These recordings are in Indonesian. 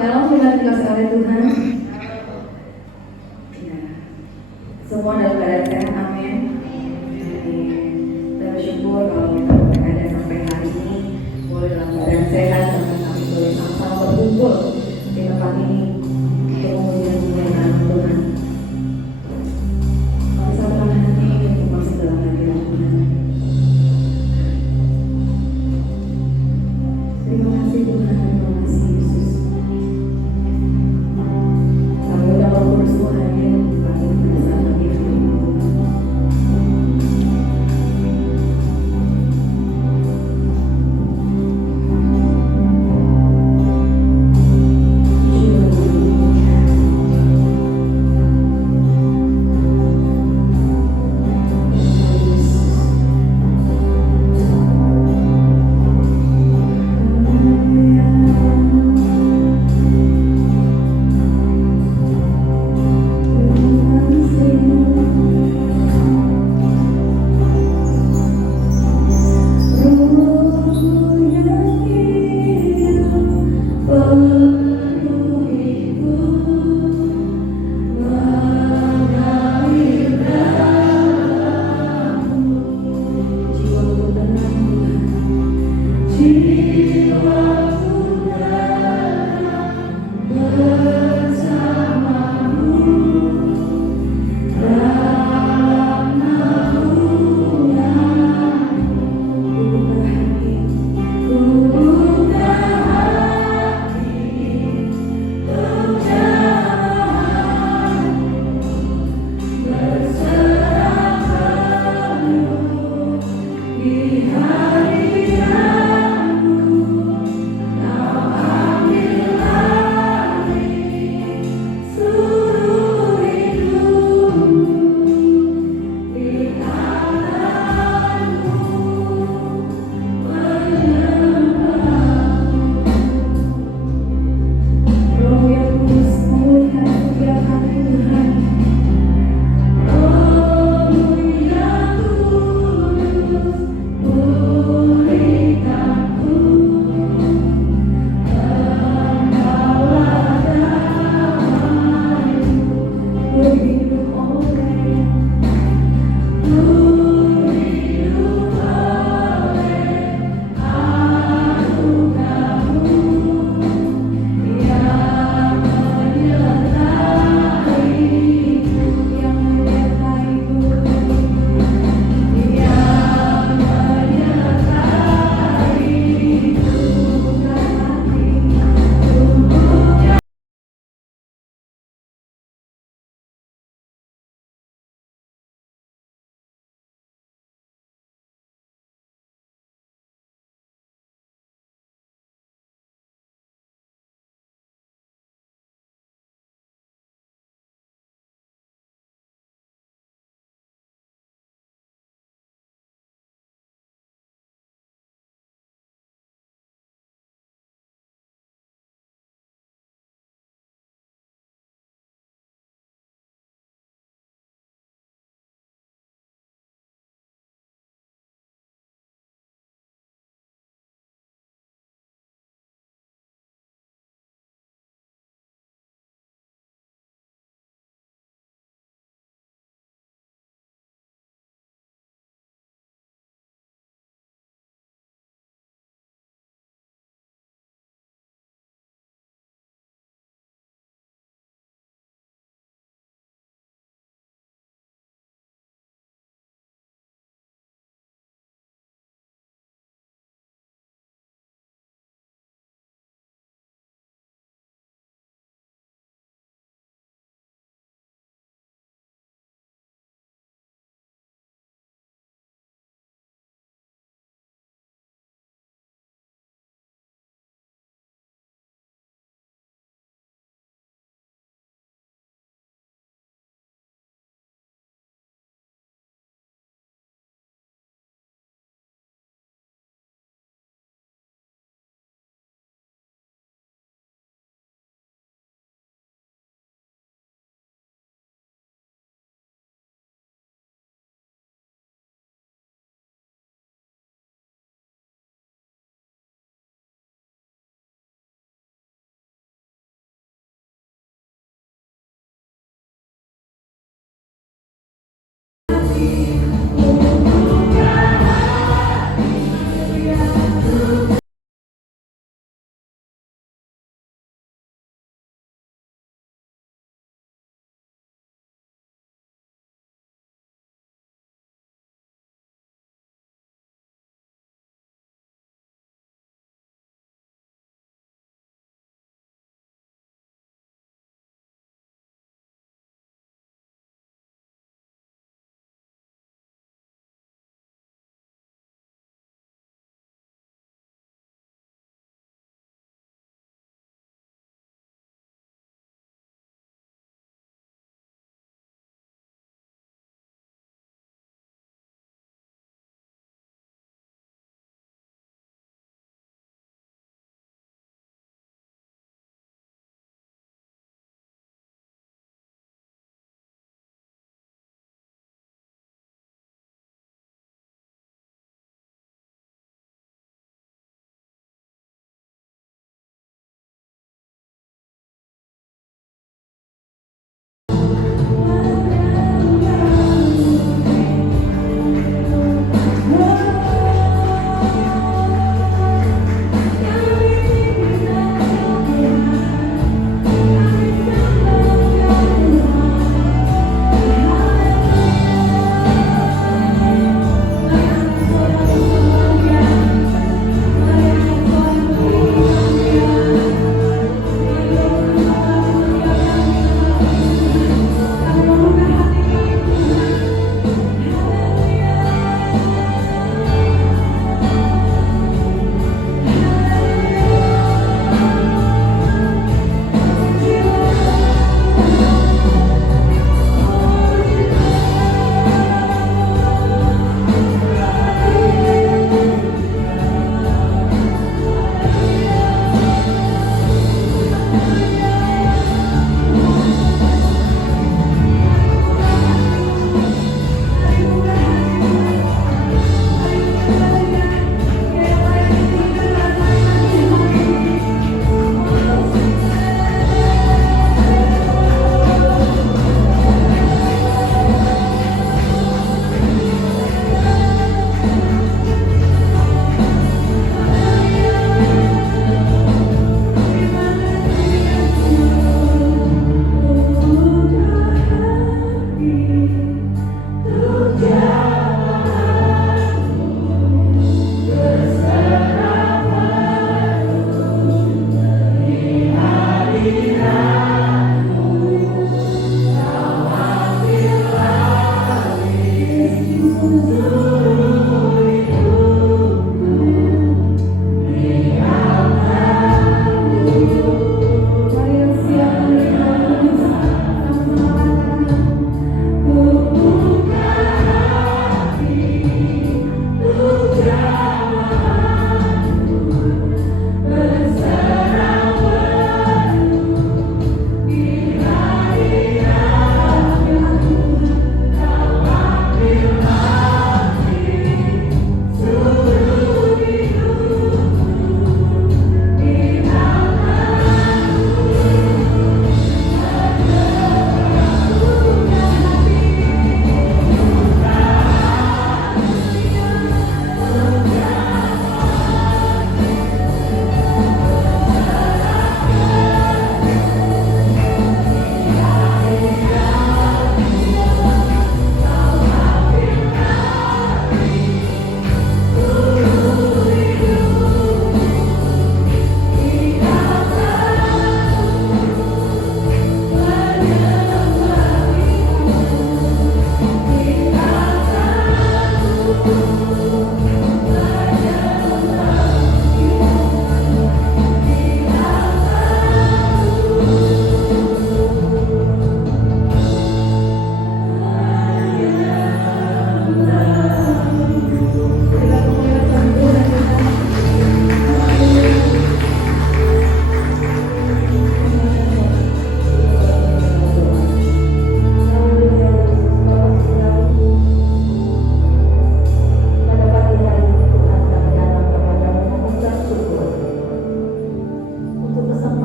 Shalom, kita dikasih oleh Tuhan. Ya, semua dalam keadaan sehat, amin. Jadi, kita bersyukur kalau kita berada sampai hari ini boleh dalam keadaan sehat dan kami boleh sama-sama berkumpul di tempat ini untuk memuliakan Tuhan. Kami satukan hati untuk masuk dalam hadirat Tuhan. Terima kasih Tuhan, terima kasih Yesus. Kami udah bersyukur Tuhan yang pada saat ini.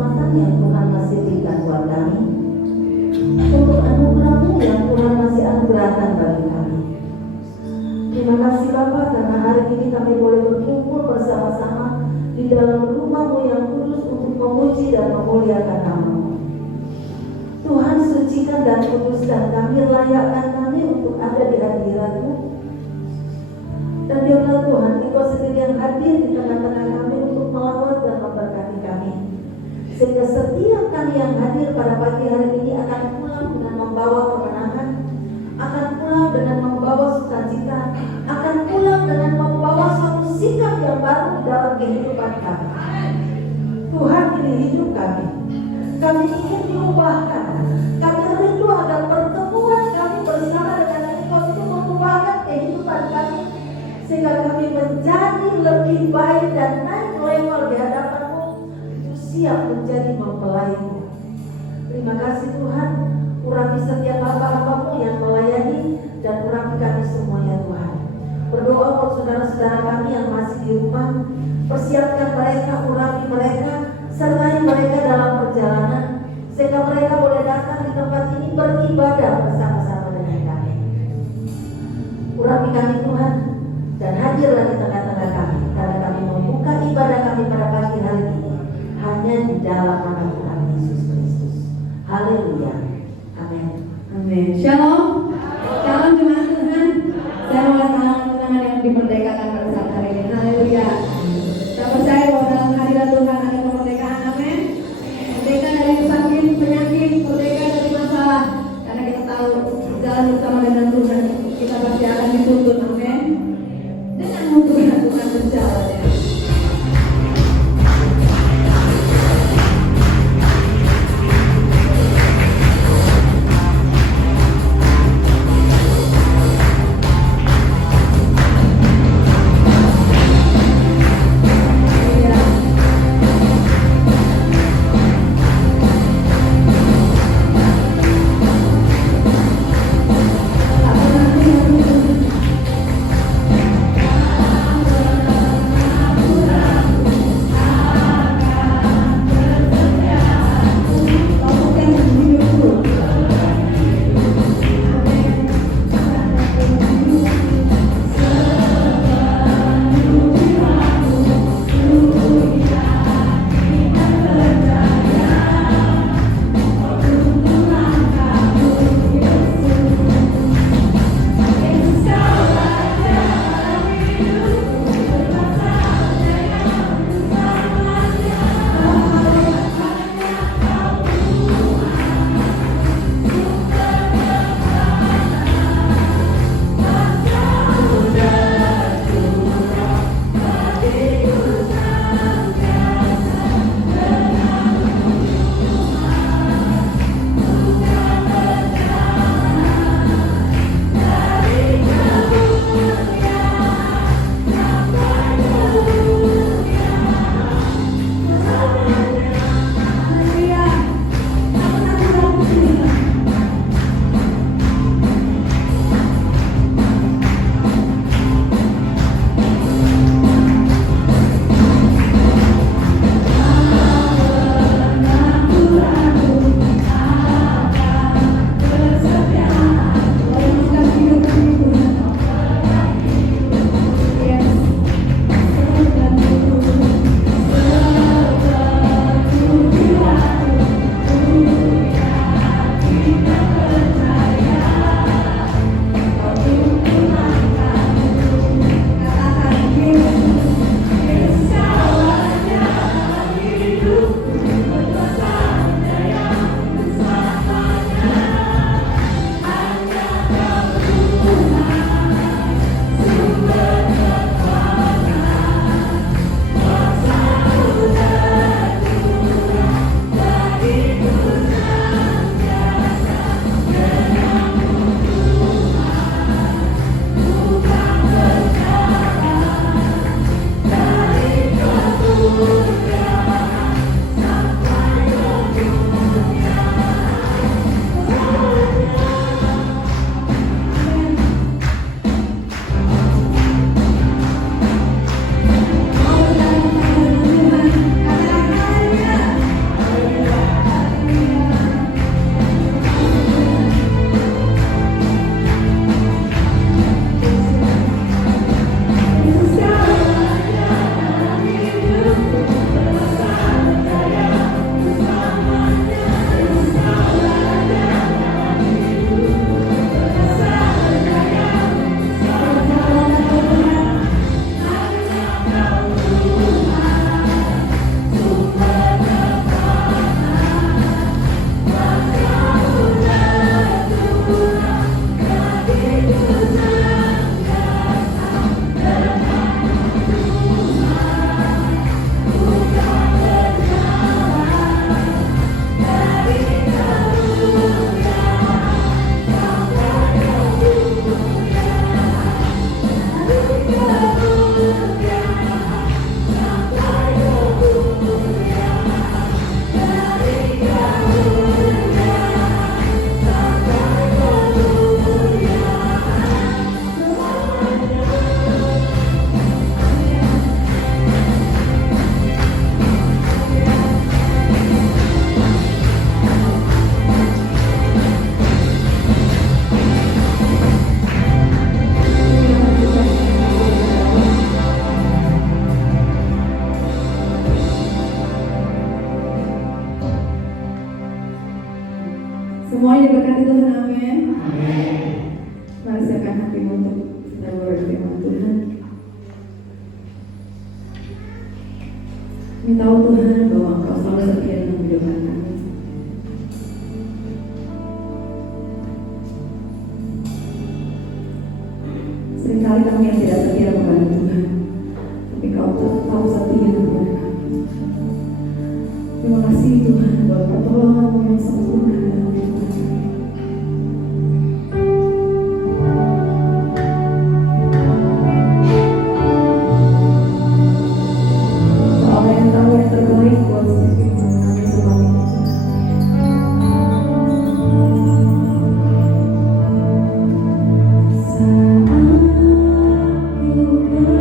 keselamatan yang Tuhan masih berikan buat kami, untuk anugerah-Mu yang Tuhan masih anugerahkan bagi kami. Terima kasih Bapa, karena hari ini kami boleh berkumpul bersama-sama di dalam rumah-Mu yang kudus untuk memuji dan memuliakan nama-Mu. Tuhan, sucikan dan kuduskan kami, layakkan kami untuk ada di hadirat-Mu. Dan biarlah Tuhan, Engkau sendiri yang hadir di tengah-tengah kami untuk melawat dan memberkati kami, sehingga setiap kami yang hadir pada pagi hari ini akan pulang dengan membawa kemenangan, akan pulang dengan membawa sukacita, akan pulang dengan membawa suatu sikap yang baru dalam kehidupan kami. Tuhan, ini hidup kami. Kami ingin diubahkan. Kami rindu agar pertemuan kami bersama dengan Engkau itu mengubahkan kehidupan kami, sehingga kami menjadi lebih baik dan naik level di hadapan-Mu, siap menjadi mempelai-Mu. Terima kasih Tuhan, urapi setiap hamba-hamba-Mu yang melayani, dan urapi kami semuanya Tuhan. Berdoa untuk saudara-saudara kami yang masih di rumah, persiapkan mereka, urapi mereka, sertai mereka dalam perjalanan, sehingga mereka boleh datang di tempat ini beribadah bersama-sama dengan kami. Urapi kami Tuhan, dan hadirlah di tengah-tengah kami, karena kami membuka ibadah kami pada pagi hari ini hanya di dalam nama Tuhan Yesus Kristus. Haleluya. Amin. Amin. Shalom. Shalom jemaat Tuhan. Saya mau tangan-tangan yang dimerdekakan pada saat hari ini. Haleluya. Kita percaya bahwa dalam hadirat Tuhan ada kemerdekaan. Amin. Semuanya diberkati Tuhan, amin. Mari siapkan hatimu untuk kita berfirman Tuhan. Kami tahu Tuhan bahwa Engkau selalu setia dalam kehidupan kami. Seringkali kami yang tidak setia kepada Tuhan, tapi Kau tetap setia kepada kami. Terima kasih Tuhan buat pertolongan-Mu yang sempurna dalam kehidupan kami. Apa yang tahu yang terbaik buat setiap kami Tuhan. Saat ku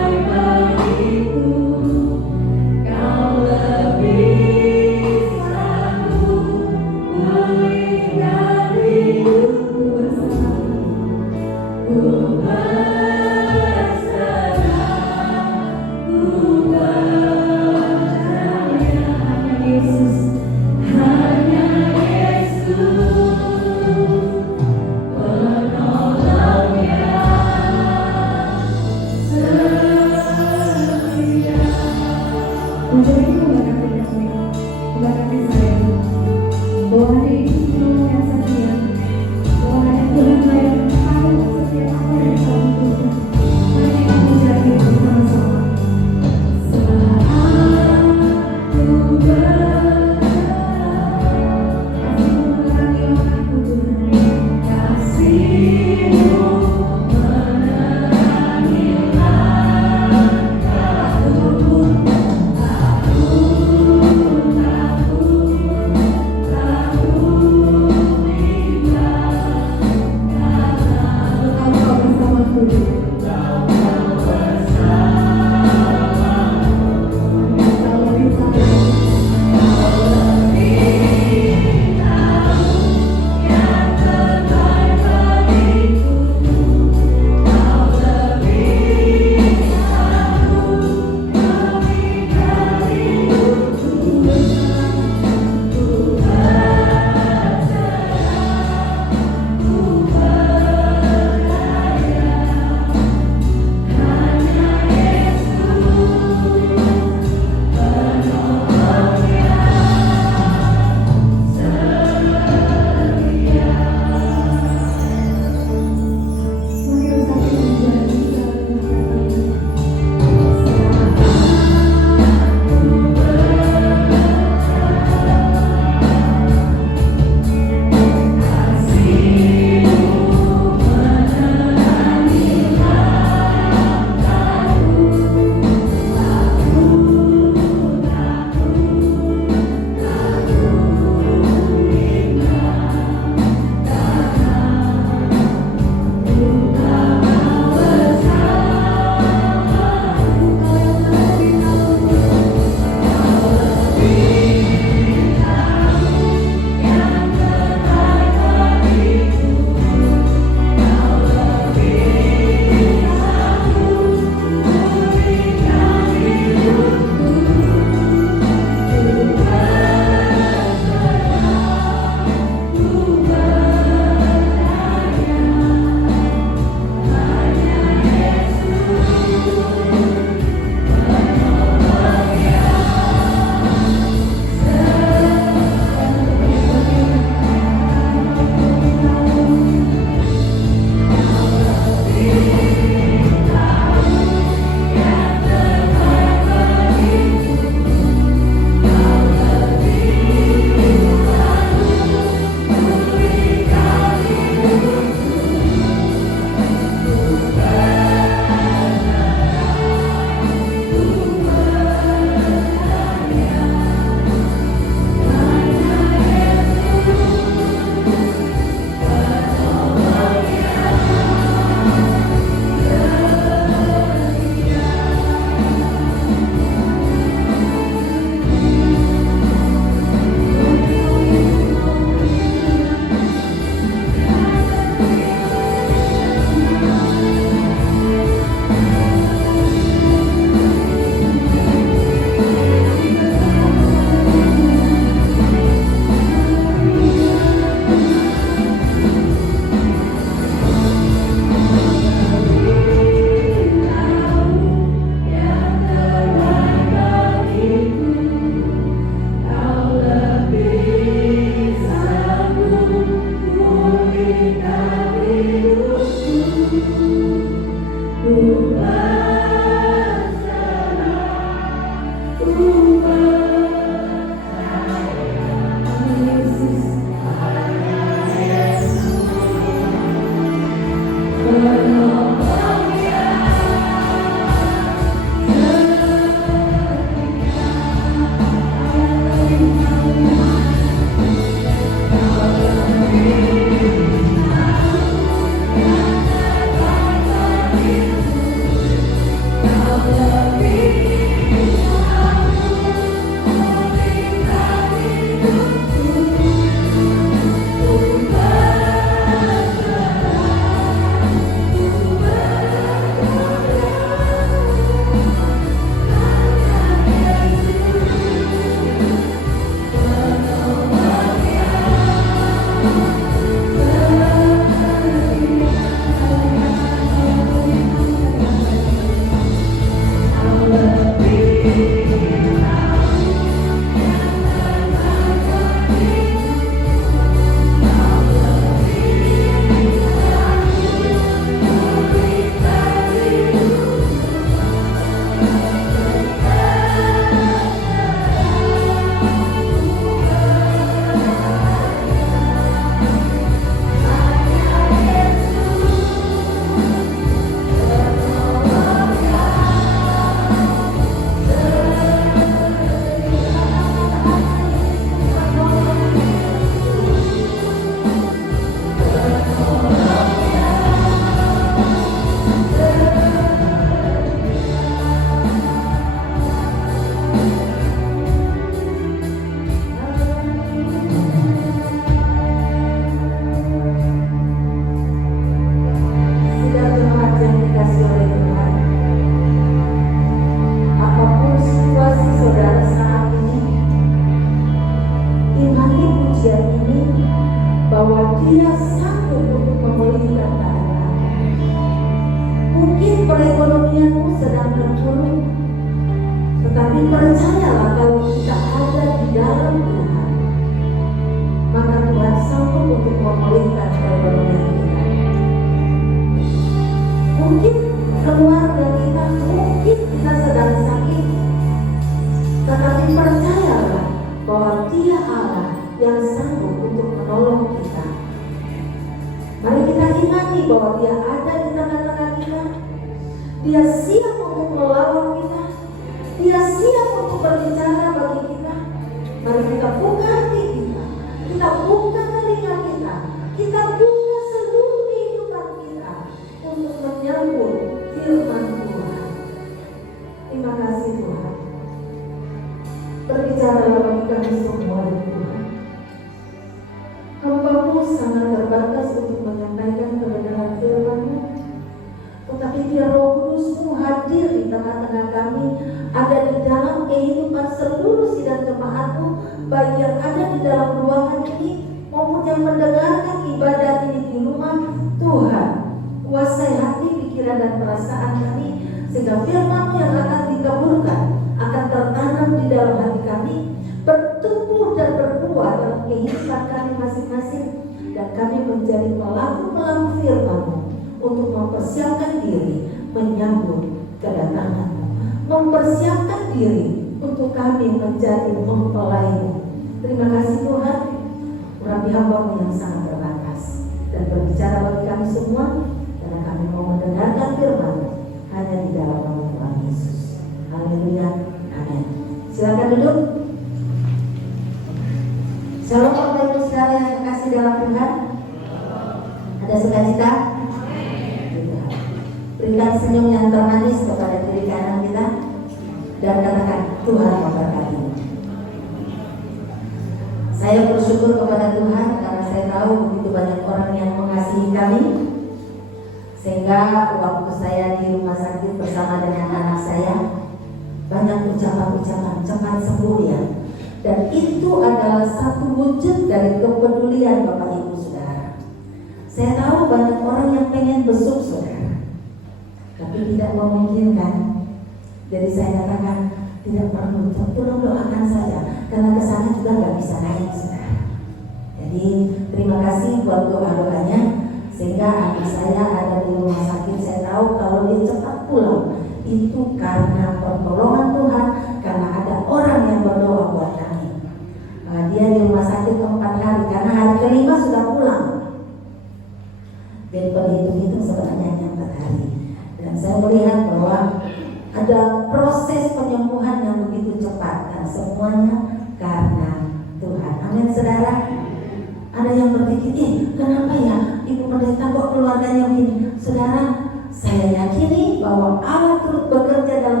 Saudara, saya yakini bahwa Allah turut bekerja dalam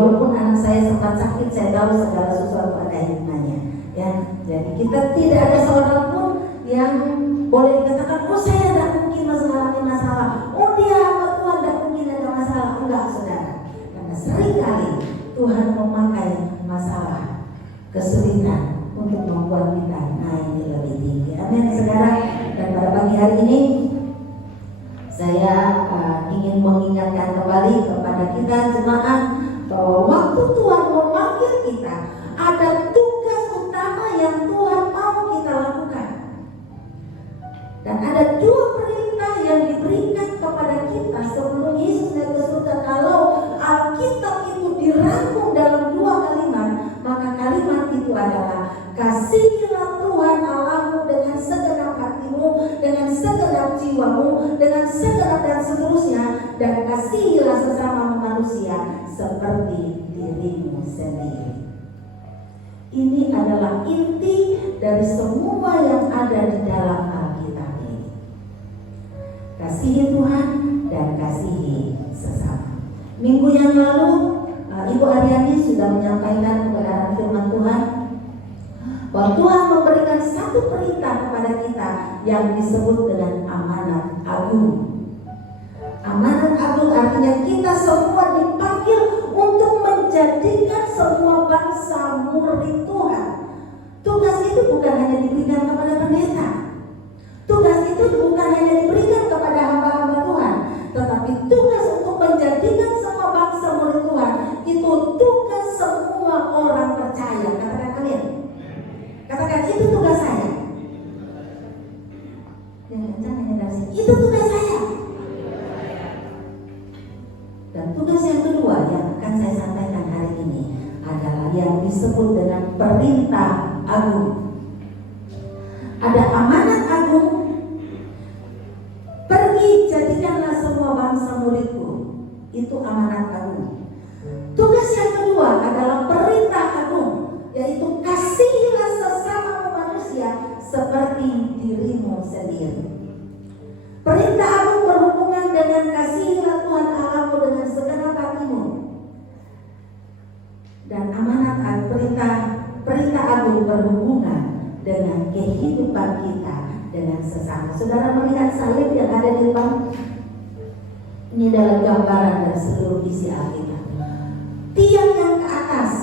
walaupun anak saya sempat sakit, saya tahu segala sesuatu ada hikmahnya. Ya, jadi kita tidak ada seorang pun yang boleh dikatakan, oh saya tidak mungkin mengalami masalah, oh dia hamba Tuhan tidak mungkin ada masalah. Enggak, saudara. Karena seringkali Tuhan memakai masalah, kesulitan untuk membuat kita naik lebih tinggi. Amin, saudara. Dan pada pagi hari ini saya ingin mengingatkan kembali kepada kita jemaat bahwa waktu Tuhan memanggil kita, ada tugas utama yang Tuhan mau kita lakukan. Dan ada dua perintah yang diberikan kepada kita sebelum Yesus naik ke surga. Kalau Alkitab itu dirangkum dalam dua kalimat, maka kalimat itu adalah kasihilah Tuhan Allahmu dengan segenap hatimu, dengan segenap jiwamu, dengan segenap dan seterusnya, dan kasihilah sesama manusia seperti dirimu sendiri. Ini adalah inti dari semua yang ada di dalam Alkitab ini. Kasihi Tuhan dan kasihi sesama. Minggu yang lalu Ibu Aryani sudah menyampaikan kebenaran firman Tuhan bahwa Tuhan memberikan satu perintah kepada kita yang disebut dengan amanat agung. Amanat agung artinya kita semua dipanggil untuk menjadikan semua bangsa murid Tuhan. Tugas itu bukan hanya diberikan kepada pendeta. Tugas itu bukan hanya diberikan kepada hamba-hamba Tuhan, tetapi tugas untuk menjadikan semua bangsa murid Tuhan itu tugas semua orang percaya. Katakan kalian. Katakan, itu tugas saya. Itu tugas saya. Dan tugas yang kedua yang akan saya sampaikan hari ini adalah yang disebut dengan perintah agung. Ada amanat agung, pergi jadikanlah semua bangsa muridku. Itu amanat agung. Tugas yang kedua adalah perintah agung, yaitu kasihilah sesama manusia seperti dirimu sendiri. Perintah agung berhubungan dengan kasihilah Tuhan Allahmu dengan segenap hatimu. Dan amanat perintah agung berhubungan dengan kehidupan kita dengan sesama. Saudara melihat salib yang ada di depan? Ini adalah gambaran dari seluruh isi Alkitab. Tiang yang ke atas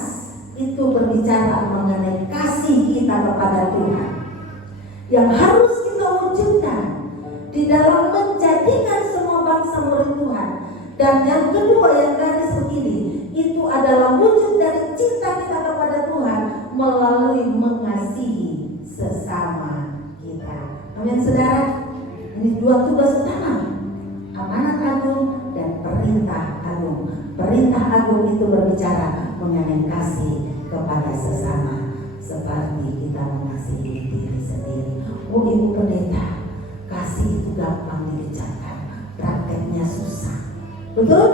itu berbicara mengenai kasih kita kepada Tuhan yang harus kita wujudkan di dalam menjadikan semua bangsa murid Tuhan. Dan yang kedua yang garis begini, itu adalah wujud dari cinta kita kepada Tuhan melalui mengasihi sesama kita. Amin, saudara. Ini dua tugas utama, amanat agung dan perintah agung. Perintah agung itu berbicara mengenai kasih kepada sesama seperti kita mengasihi diri sendiri. Oh, Ibu Pendeta, kasih itu gampang diucapkan, prakteknya susah. Betul?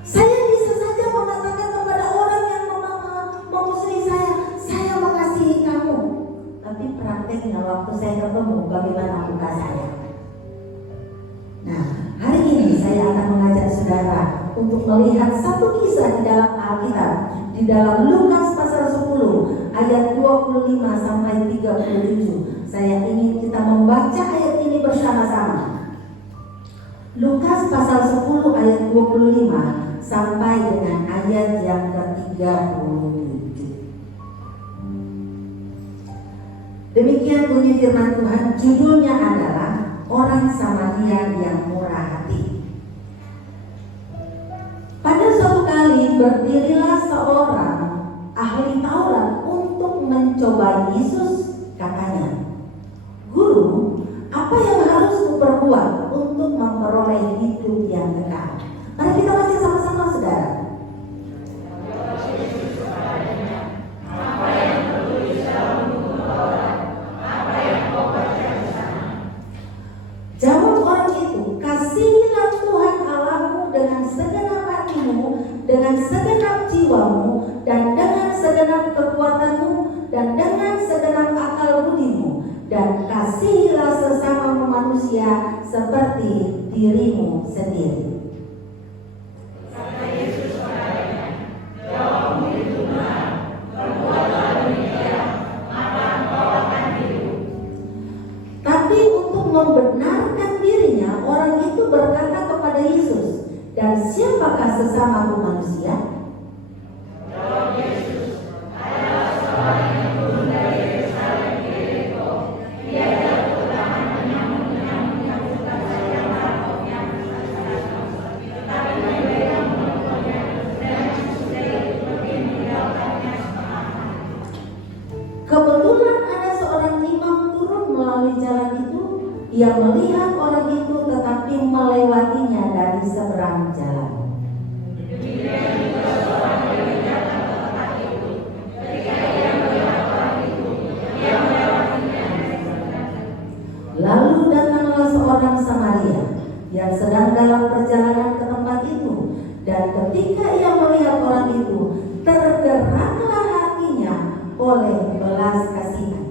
Saya bisa saja mengatakan kepada orang yang memusuhi saya mengasihi kamu. Tapi prakteknya waktu saya ketemu, bagaimana muka saya? Nah, hari ini saya akan mengajak saudara untuk melihat satu kisah di dalam Alkitab, di dalam Lukas pasal 10 ayat 25 sampai 37. Saya ingin kita membaca ayat ini bersama-sama. Lukas pasal 10 ayat 25 sampai dengan ayat yang ke-37. Demikian bunyi firman Tuhan. Judulnya adalah Orang Samaria yang Murah Hati. Pada suatu kali berdirilah seorang ahli Taurat untuk mencobai Yesus. Katanya, Guru, apa yang harus kuperbuat untuk memperoleh hidup yang kekal? Mari kita baca sama-sama, saudara. Jawab orang itu, kasihilah Tuhan Allahmu dengan segenap hatimu, dengan segenap jiwamu, dan dengan segenap kekuatanmu, dan dengan segenap akal budimu, dan kasihilah sesama manusia seperti dirimu sendiri. berkata kepada Yesus, "Dan siapakah sesamaku manusia?" Kebetulan ada seorang imam turun melalui jalan itu. Ia melihat orang itu tetapi melewatinya dari seberang jalan. Lalu datanglah seorang Samaria yang sedang dalam perjalanan ke tempat itu, dan ketika ia melihat orang itu, tergeraklah hatinya oleh belas kasihan.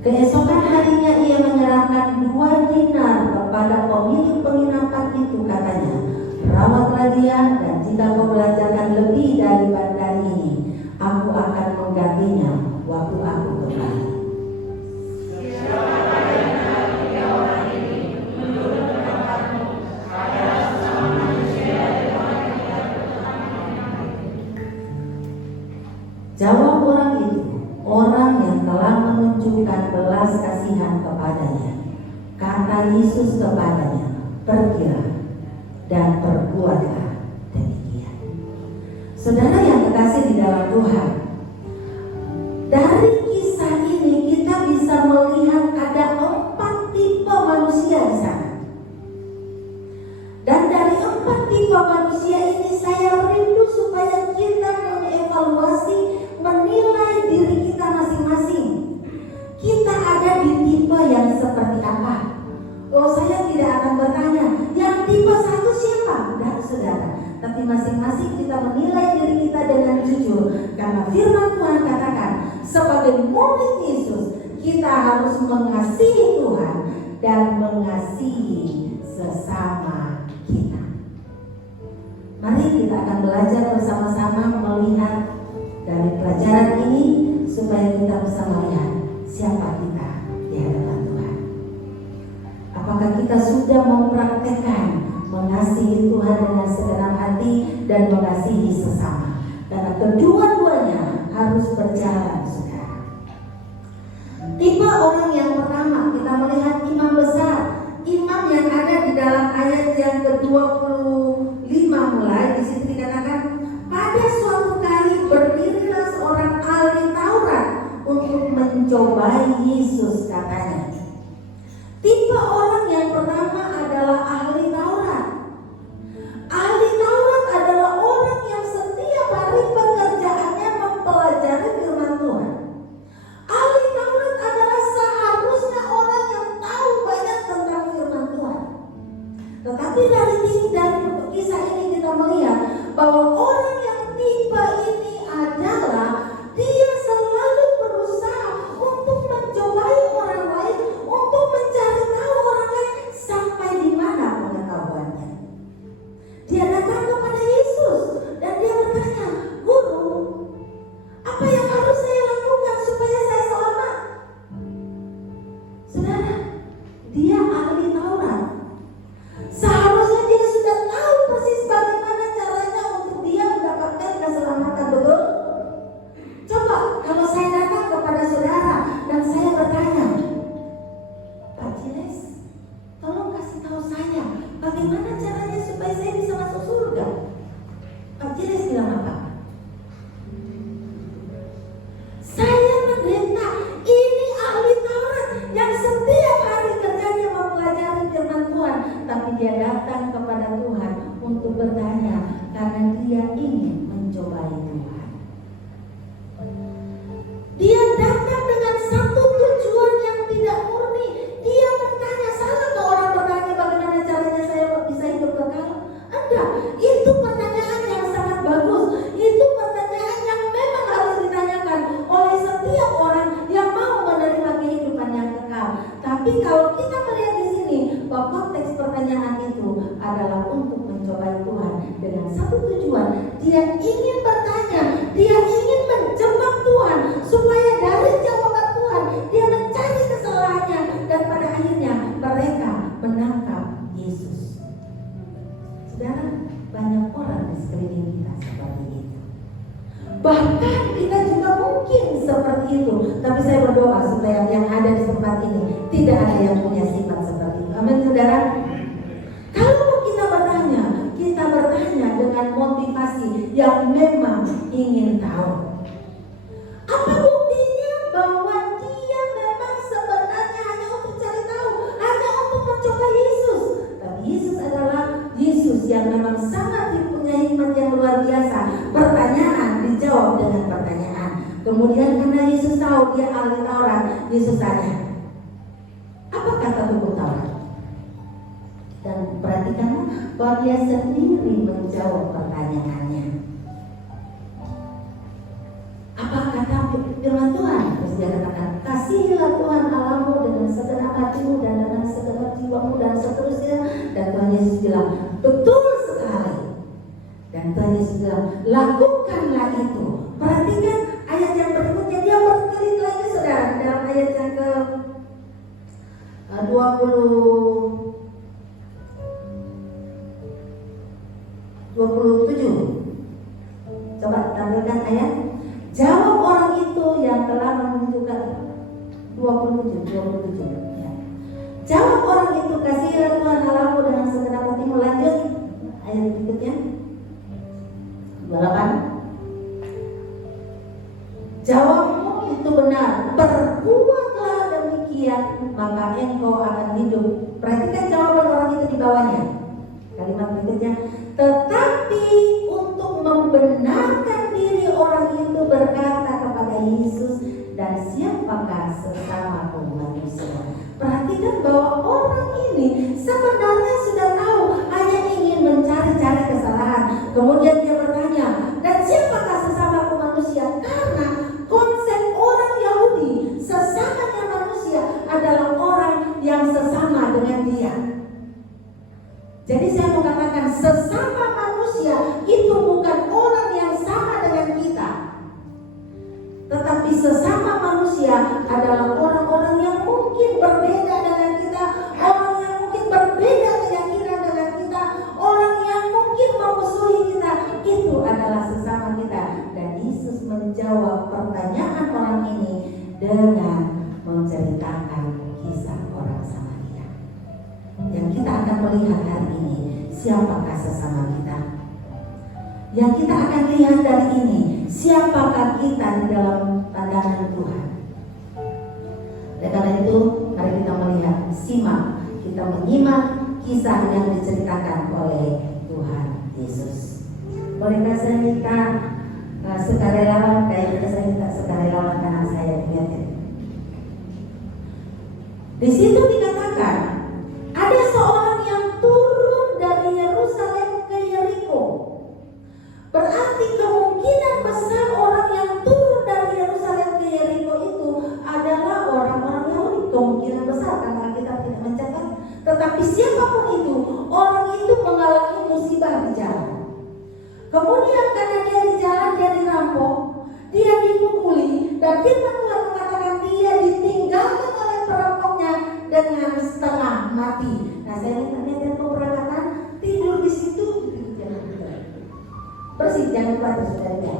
Keesokan harinya ia menyerahkan 2 dinar kepada pemilik penginapan itu, katanya, "Rawatlah dia, dan jika kau belanjakan lebih dari ini, aku akan menggantinya waktu aku kembali." Jawab orang itu, "Orang yang telah menunjukkan belas kasihan kepadanya." Kata Yesus kepadanya, "Pergilah dan perbuatlah demikian." Saudara yang kekasih di dalam Tuhan, dari kisah ini kita bisa melihat ada 4 tipe manusia di sana. Dan dari 4 tipe manusia ini saya rindu supaya kita mengevaluasi, menilai diri kita masing-masing. Kita ada di tipe yang seperti apa? Oh, saya tidak akan bertanya yang tipe 1 siapa? Tidak, saudara. Tapi masing-masing kita menilai diri kita dengan jujur. Karena firman Tuhan katakan, sebagai murid Yesus, kita harus mengasihi Tuhan dan mengasihi sesama kita. Mari kita akan belajar bersama-sama melihat dari pelajaran ini supaya kita bisa melihat siapa kita di hadapan Tuhan. Apakah kita sudah mempraktekkan mengasihi Tuhan dengan segenap hati dan mengasihi sesama? Karena kedua-duanya harus berjalan, saudara. Tipe orang yang pertama, kita melihat imam besar. Imam yang ada di dalam ayat yang ke-25 mulai, di situ dikatakan, "Pada suatu kali berdirilah seorang ahli Taurat untuk mencobai Yesus," katanya. Tipe orang yang pertama adalah ahli Taurat. Ahli Taurat adalah orang yang setiap hari pekerjaannya mempelajari firman Tuhan. Ahli Taurat adalah seharusnya orang yang tahu banyak tentang firman Tuhan. Tetapi dari kisah ini kita melihat bahwa orang yang tipe ini adalah dia selalu berusaha untuk mencobai orang lain, untuk mencari tahu orang lain sampai di mana pengetahuannya. Dia datang kepada Yesus dan dia bertanya, "Guru, apa yang harus saya lakukan supaya saya selamat?" Saudara, dia ahli Taurat. Seharusnya dia sudah tahu persis bagaimana caranya untuk dia mendapatkan keselamatan, betul? Coba kalau saya datang kepada saudara dan saya bertanya, "Pak Jiles, tolong kasih tahu saya bagaimana caranya supaya saya bisa masuk surga." Pak Jiles bilang apa? "Saya pendeta, ini ahli Taurat yang setiap hari kerjanya mempelajari firman Tuhan." Tapi dia datang kepada Tuhan untuk bertanya karena dia ingin mencobai Tuhan. Dia datang dengan satu tujuan yang tidak murni. Dia bertanya, salah ke orang bertanya bagaimana caranya saya bisa hidup kekal? Enggak, itu pertanyaan yang sangat bagus. Itu pertanyaan yang memang harus ditanyakan oleh setiap orang yang mau menerima kehidupan yang kekal. Tapi kalau kita melihat satu tujuan. Dia ingin bertanya, dia ingin menjebak Tuhan supaya dari jawaban Tuhan dia mencari kesalahannya, dan pada akhirnya mereka menangkap Yesus. Saudara, banyak orang di sekeliling kita seperti itu. Bahkan kita juga mungkin seperti itu. Tapi saya berdoa supaya yang ada di tempat ini tidak ada yang punya sifat seperti itu. Amin, saudara. Kalau kita bertanya dengan motivasi yang memang ingin tahu. Apa buktinya bahwa dia memang sebenarnya hanya untuk cari tahu, hanya untuk mencoba Yesus. Tapi Yesus adalah Yesus yang memang sangat punya hikmat yang luar biasa. Pertanyaan dijawab dengan pertanyaan. Kemudian karena Yesus tahu dia ahli Taurat, Yesus tanya, apa kata buku Taurat? Dan perhatikan bahwa dia sendiri menjawab pertanyaannya. Apa kata firman Tuhan? Terus dia katakan, kasihilah Tuhan Allahmu dengan segenap hatimu dan dengan segenap jiwamu dan seterusnya. Dan Tuhan Yesus bilang, betul sekali. Dan Tuhan Yesus bilang, lakukanlah itu. Perhatikan ayat yang berikutnya, dia berkelit lagi saudara, dalam ayat yang ke 27. Coba tampilkan ayat. Jawab orang itu yang telah menunjukkan 27 ya. Jawab orang itu, kasihilah Tuhan Allahmu dengan segenap hatimu. Lanjut ayat berikutnya 28. Jawabmu itu benar, berbuatlah demikian, maka engkau akan hidup. Perhatikan jawaban orang itu di bawahnya. Kalimat berikutnya, tetapi untuk membenarkan diri orang itu berkata kepada Yesus, dan siapakah sesamaku manusia? Perhatikan bahwa orang ini sebenarnya sudah tahu, hanya ingin mencari-cari kesalahan. Kemudian dia bertanya, dan siapakah sesamaku manusia? Karena konsep orang Yahudi, sesamanya manusia adalah orang yang sesama dengan dia. Jadi saya mau katakan, sesama manusia itu bukan orang yang sama dengan kita, tetapi sesama manusia adalah orang-orang yang mungkin berbeda dengan kita, orang yang mungkin berbeda keyakinan dengan kita, orang yang mungkin memusuhi kita. Itu adalah sesama kita. Dan Yesus menjawab pertanyaan orang ini dengan menceritakan kisah orang Samaria. Yang kita akan melihat hari ini, siapakah sesama kita? Yang kita akan lihat dari ini, siapakah kita di dalam pandangan Tuhan? Dan karena itu, mari kita melihat, kita menyimak kisah yang diceritakan oleh Tuhan Yesus. Bolehkah saya minta sukarelawan, kayaknya saya minta sukarelawan tangan saya, lihat ya. Di situ dikatakan, ada seorang yang turun dari Yerusalem ke Yeriko. Berarti kemungkinan besar orang yang turun dari Yerusalem ke Yeriko itu adalah orang-orang Yahudi. Kemungkinan besar karena kita tidak mencatat. Tetapi siapapun itu, orang itu mengalami musibah di jalan. Kemudian karena dia di jalan, dia dirampok, dia dipukuli, dan firman Tuhan mengatakan dia ditinggalkan oleh perampoknya dengan setengah mati. Nah, saya minta dia memperhatikan tidur di situ, bersih, jangan lupa saudara.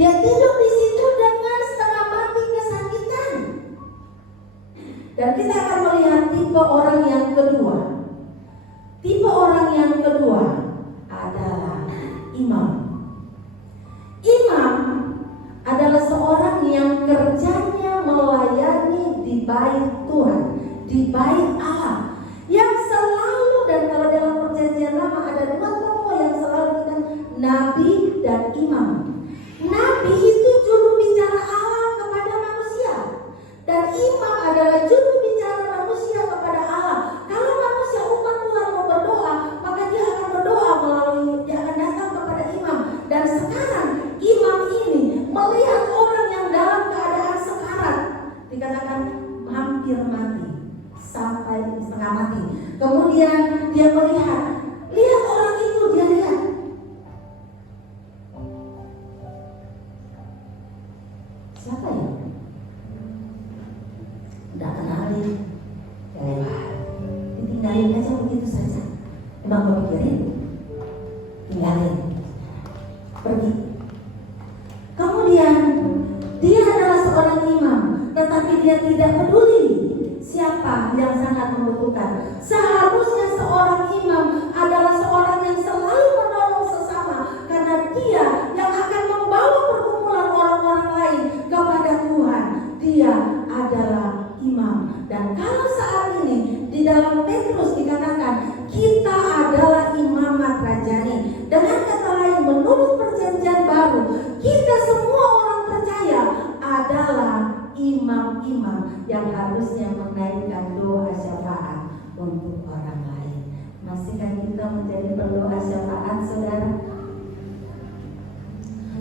Dia tidur di situ dengan setengah mati kesakitan. Dan kita akan melihat tipe orang yang kedua. Tipe orang yang kedua adalah imam. Imam adalah seorang yang kerjanya melayani di bait Tuhan, di bait Allah, yang selalu, dan kalau dalam perjanjian lama ada dua tokoh yang selalu kita, nabi dan imam. Nabi itu juru bicara Allah kepada manusia, dan imam adalah juru bicara manusia kepada Allah. Kalau manusia umat Tuhan mau berdoa, maka dia akan berdoa melalui, dia akan datang kepada imam. Dan sekarang imam ini melihat orang yang dalam keadaan sekarat, dikatakan hampir mati, sampai setengah mati. Kemudian dia melihat, lihat orang itu, dia lihat tinggalin aja begitu saja. Emang kau pikirin? Tinggalin, pergi. Kemudian dia adalah seorang imam, tetapi dia tidak peduli siapa yang sangat membutuhkan. Seharusnya seorang imam adalah seorang yang selalu menolong sesama, karena dia yang akan membawa perkumpulan orang-orang lain kepada Tuhan. Dia adalah imam. Dan kalau saat ini di dalam Petrus dikatakan kita adalah imamat rajani, dengan kata lain menurut perjanjian baru kita semua orang percaya adalah imam-imam yang harusnya menaikkan doa syafaat untuk orang lain. Masihkah kita menjadi pendoa syafaat, saudara?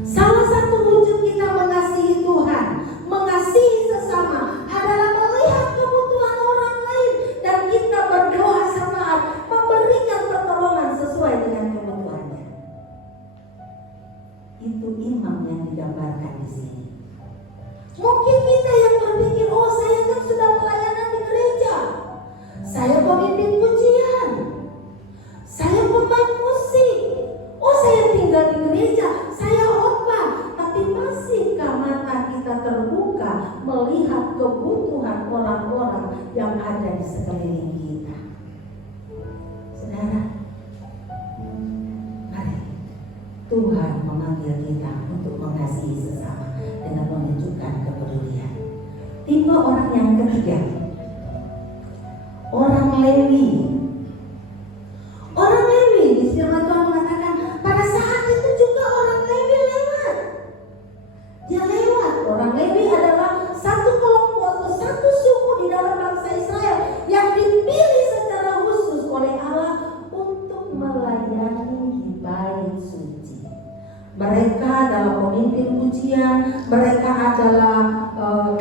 Salah satu wujud kita mengasihi Tuhan, mengasihi sesama adalah melihat kebutuhan orang lain dan kita berdoa syafaat, memberikan pertolongan sesuai dengan kebutuhannya. Itu imam yang digambarkan di sini. Mungkin kita yang berpikir, oh saya kan sudah pelayanan di gereja, saya pemimpin pujian, saya pemain musik, oh saya tinggal di gereja, saya khotbah. Tapi masihkah mata kita terbuka melihat kebutuhan orang-orang yang ada di sekeliling kita? Saudara, mari Tuhan memanggil kita untuk mengasihi sesama dengan menunjukkan kepedulian. Tipe orang yang ketiga, orang Lewi. Orang Lewi, di firman Tuhan mengatakan pada saat itu juga orang Lewi lewat. Dia lewat. Orang Lewi adalah satu kelompok atau satu suku di dalam bangsa Israel yang dipilih secara khusus oleh Allah untuk melayani di bait suci. Mereka adalah pemimpin pujian, mereka adalah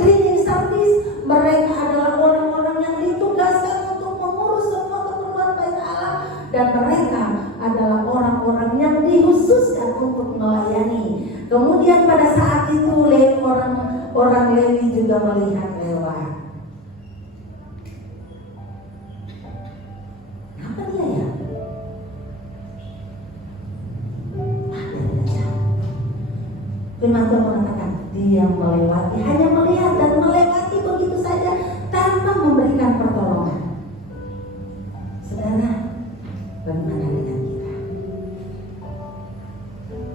cleaning service, mereka adalah orang-orang yang ditugaskan untuk mengurus semua keperluan bait Allah, dan mereka adalah orang-orang yang dikhususkan untuk melayani. Kemudian pada saat itu orang Lewi juga melihat lewat. Apa dia ya? Firman Tuhan mengatakan dia melewati, hanya melihat dan melewati begitu saja tanpa memberikan pertolongan. Saudara, bagaimana dengan kita?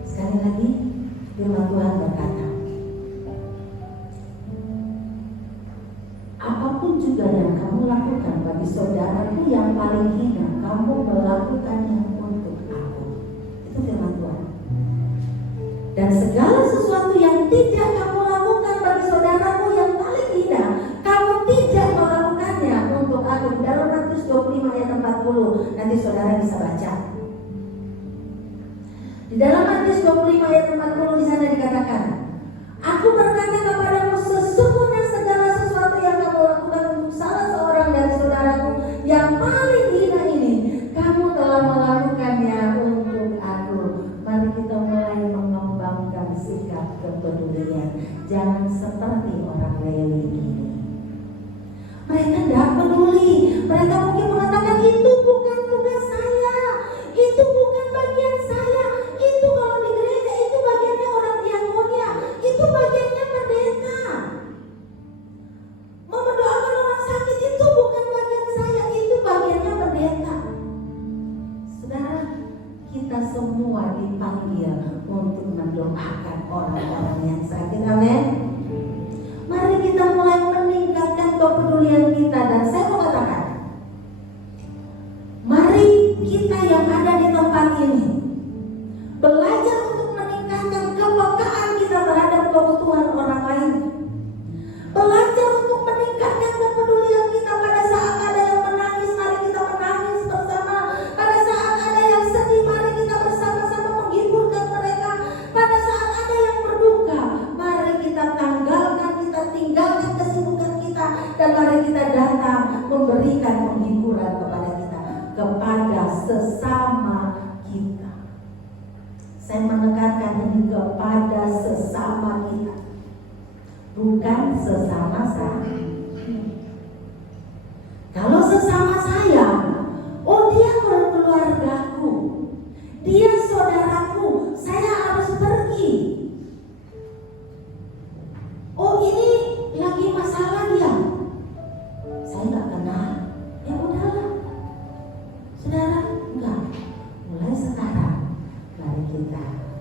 Sekali lagi firman Tuhan berkata, apapun juga yang kamu lakukan bagi saudaramu yang paling hina, kamu melakukannya untuk aku. Itu firman Tuhan. Dan segala sesuatu yang tidak kamu lakukan bagi saudaramu yang paling hina, kamu tidak melakukannya untuk aku. Dalam Matius 25 ayat 40, nanti saudara bisa baca. Di dalam Matius 25 ayat 40 di sana dikatakan, aku berkata kepadamu, sesungguhnya segala sesuatu yang kamu lakukan untuk salah seorang dari saudaramu yang paling hina ini, kamu telah melakukannya untuk aku. Mari kita mulai mengembangkan sikap kepedulian. Jangan seperti orang Lewi ini. Mereka tidak peduli. Mereka mungkin mengatakan itu bukan tugas saya, itu bukan bagian saya, itu kalau di gereja itu bagiannya orang diakonia, itu bagiannya pendeta. Mendoakan orang sakit itu bukan bagian saya, itu bagiannya pendeta. Saudara, kita semua dipanggil untuk mendoakan orang-orang yang sakit. Amin. Mari kita mulai meningkatkan kepedulian kita. Dan saya mau katakan, mari kita yang ada di tempat ini belajar untuk meningkatkan kepekaan kita terhadap kebutuhan orang lain. Belajar untuk meningkatkan kepedulian kita. Pada saat ada yang menangis, mari kita menangis bersama. Pada saat ada yang sedih, mari kita bersama-sama menghiburkan mereka. Pada saat ada yang berduka, mari kita tinggalkan kesibukan kita, dan mari kita datang memberikan penghiburan kepada kita, kepada sesama kita. Saya menekankan ini, kepada sesama kita, bukan sesama saya. Kalau sesama saya,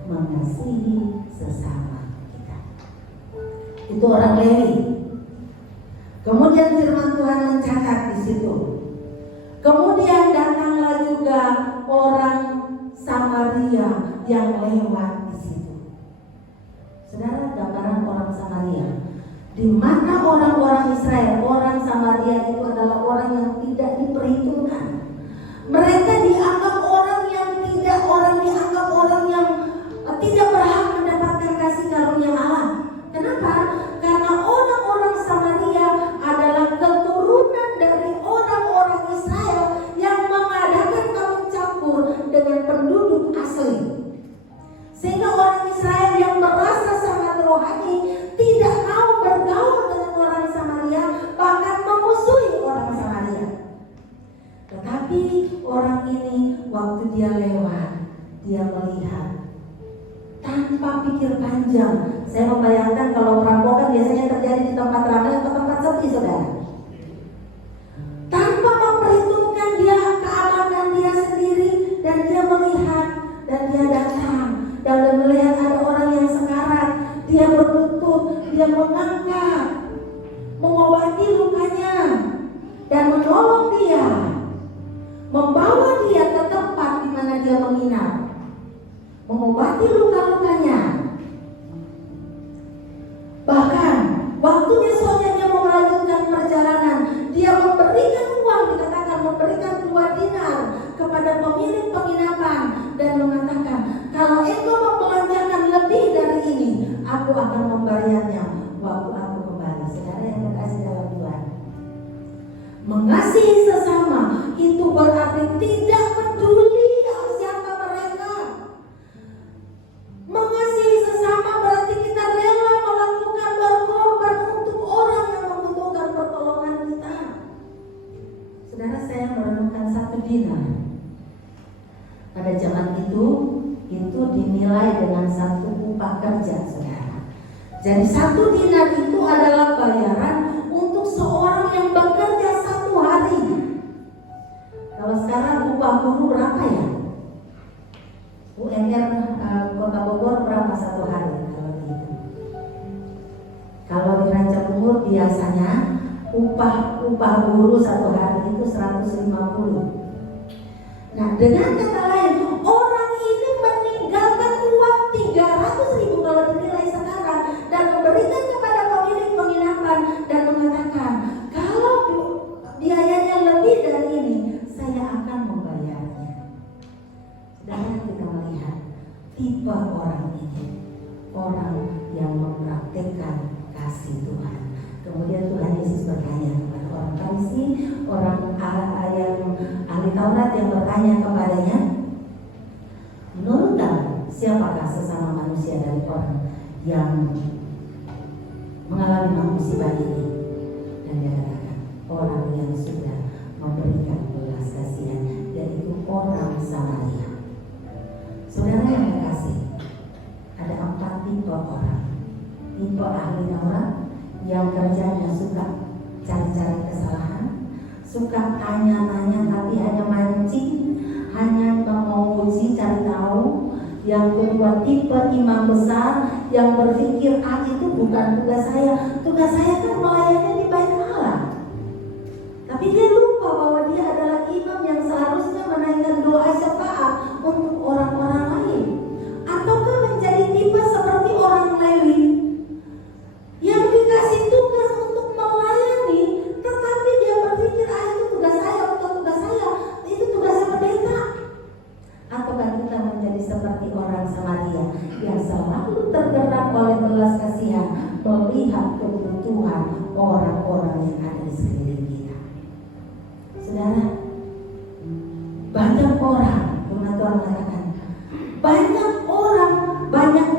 mengasihi sesama kita. Itu orang Lewi. Kemudian firman Tuhan mencatat di situ. Kemudian datanglah juga orang Samaria yang lewat di situ. Saudara, gambaran orang Samaria, di mana orang-orang Israel, orang Samaria itu adalah orang yang tidak diperhitungkan. Mereka dianggap orang yang tidak berhak mendapatkan kasih karunia Allah. Kenapa? Karena orang-orang Samaria adalah keturunan dari orang-orang Israel yang mengadakan kawin campur dengan penduduk asli. Sehingga orang Israel yang merasa sangat rohani tidak mau bergaul dengan orang Samaria, bahkan memusuhi orang Samaria. Tetapi orang ini waktu dia lewat, dia melihat tanpa pikir panjang. Saya membayangkan kalau perampokan biasanya terjadi di tempat ramai atau tempat sepi, saudara. Tanpa memperhitungkan dia keamanan dia sendiri, dan dia melihat dan dia datang dan dia melihat ada orang yang sekarat, dia berlutut, dia mengangkat, mengobati lukanya dan menolong dia, membawa dia ke tempat di mana dia menginap, mengobati luka-lukanya. Bahkan waktunya soalnya mau melanjutkan perjalanan, dia memberikan uang, dikatakan memberikan 2 dinar kepada pemilik penginapan dan mengatakan, kalau engkau membelanjakan lebih dari ini, aku akan membayarnya waktu aku kembali. Saudara yang berkasih dalam Tuhan, mengasihi sesama itu berarti tidak peduli siapa mereka. Mengasihi sesama berarti kita rela melakukan berkorban untuk orang yang membutuhkan pertolongan kita. Saudara, saya merenungkan 1 dinar. Pada zaman itu dinilai dengan 1 upah kerja, saudara. Jadi 1 dinar itu adalah bayaran untuk seorang yang bekerja 1 hari. Kalau sekarang upah guru berapa ya? UMR Kota Bogor berapa 1 hari kalau gitu? Kalau di Ranca Bungur biasanya upah guru 1 hari itu 150. Nah, dengan kata lain, orang ini meninggalkan uang 300.000 kalau dinilai sekarang dan memberikan kepada pemilik penginapan dan mengatakan, kalau biayanya lebih dari ini, saya akan membayarnya. Dan kita melihat tipe orang ini, orang yang mempraktikkan kasih Tuhan. Kemudian Tuhan Yesus bertanya kepada orang Farisi, orang ahli Taurat yang bertanya kepadanya, menurut kamu siapakah sesama manusia dari orang yang mengalami musibah ini? Dan dia katakan, orang yang sudah memberikan belas kasihan, yaitu orang Samaria. Saudara yang terkasih, ada 4 tipe orang. Tipe ahli Taurat yang kerjanya suka cari-cari kesalahan, suka tanya-tanya tapi hanya mancing, hanya mau uji cari tahu. Yang kedua, tipe imam besar yang berpikir, itu bukan tugas saya kan melayani di bait Allah. Tapi dia lupa bahwa dia adalah imam yang seharusnya menaikkan doa syafaat untuk orang-orang lain. Ataukah menjadi tipe seperti orang Lewi yang dikasih tugas untuk melayani, tetapi dia berpikir, itu tugas saya, bukan tugas saya, itu tugasnya pendeta. Ataukah kita menjadi seperti orang Samaria yang selalu tergerak oleh belas kasihan, melihat kebutuhan orang-orang yang ada di sekeliling kita. Saudara, banyak orang, Tuhan mengatakan, banyak orang, banyak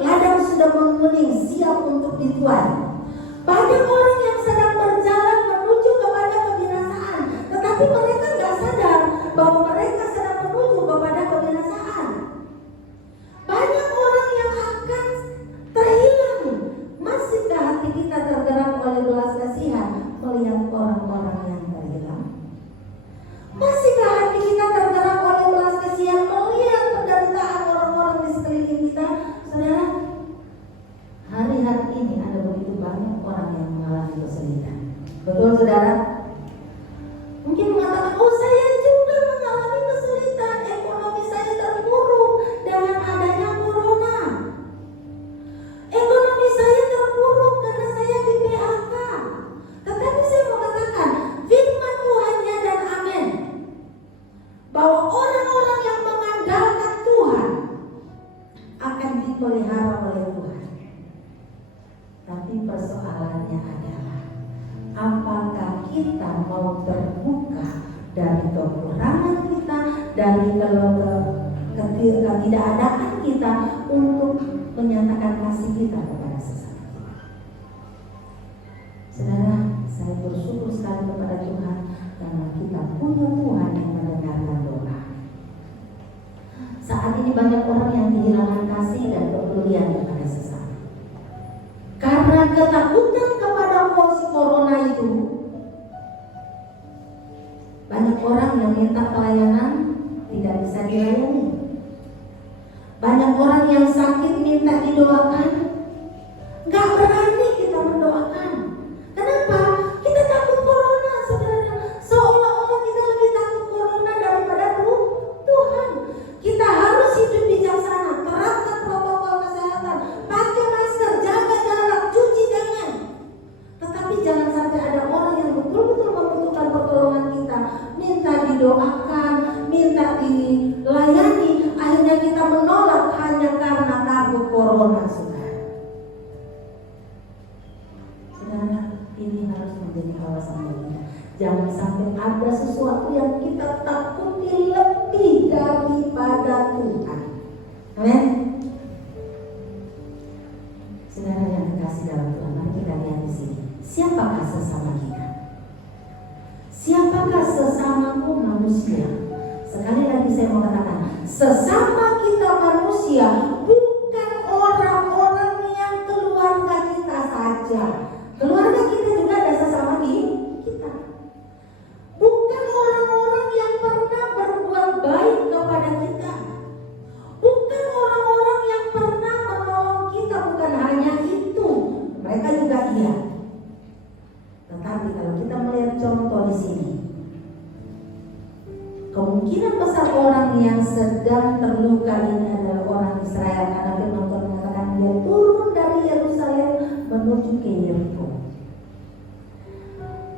ladang sudah menguning, siap untuk dituai. Banyak orang yang sedang berjalan menuju kepada kebinasaan, tetapi mereka nggak sadar bahwa mereka sedang menuju kepada kebinasaan. Banyak orang yang akan terhilang. Masihkah hati kita tergerak oleh belas kasihan melihat orang-orang yang terhilang? Masihkah hati kita tergerak oleh belas kasihan melihat penderitaan orang-orang di sekeliling saudara? Mungkin mengatakan, oh saya juga mengalami kesulitan, ekonomi saya terpuruk dengan adanya corona. Ekonomi saya terpuruk karena saya di PHK. Tetapi saya mau katakan, firman Tuhannya dan amin, bahwa orang-orang yang mengandalkan Tuhan akan dipelihara oleh Tuhan. Tapi persoalannya adalah, apakah kita mau terbuka dari kekurangan kita, dari ketidakadaan kita untuk menyatakan kasih kita kepada sesama kita. Saudara, saya bersyukur sekali kepada Tuhan karena kita punya Tuhan yang mendengarkan doa. Saat ini banyak orang yang kehilangan kasih dan kepedulian kepada sesama. Karena ketakutan kepada corona itu, banyak orang yang minta pelayanan tidak bisa dilayani. Banyak orang yang sakit minta didoakan, gak berani kita mendoakan. Kenapa? Kita takut corona, saudara. Seolah-olah kita lebih takut corona daripada Tuhan. Kita harus hidup bijaksana, terapkan protokol kesehatan, pakai masker, jaga jarak, cuci tangan. Tetapi jangan sampai ada orang yang betul-betul membutuhkan pertolongan kita, minta didoakan, minta dilayani, akhirnya kita menolak hanya karena takut corona, saudara. Saudara, ini harus menjadi kawasan kita. Jangan sampai ada sesuatu yang kita takuti lebih daripada Tuhan. Amin. Saudara yang dikasih dalam Tuhan, mari kita lihat di sini. Siapakah sesama kita? Siapakah sesamaku manusia? Sekali lagi saya mau katakan, sesama kita manusia bukan orang-orang yang keluarga kita saja. Keluarga kita juga ada sesama di kita. Bukan orang-orang yang pernah berbuat baik kepada kita. Bukan orang-orang yang pernah menolong kita, bukan hanya itu. Mereka juga iya. Tetapi kalau kita melihat contoh di sini, kemungkinan besar orang yang sedang terluka ini adalah orang Israel, karena firman Tuhan mengatakan dia turun dari Yerusalem menuju ke Yeriko.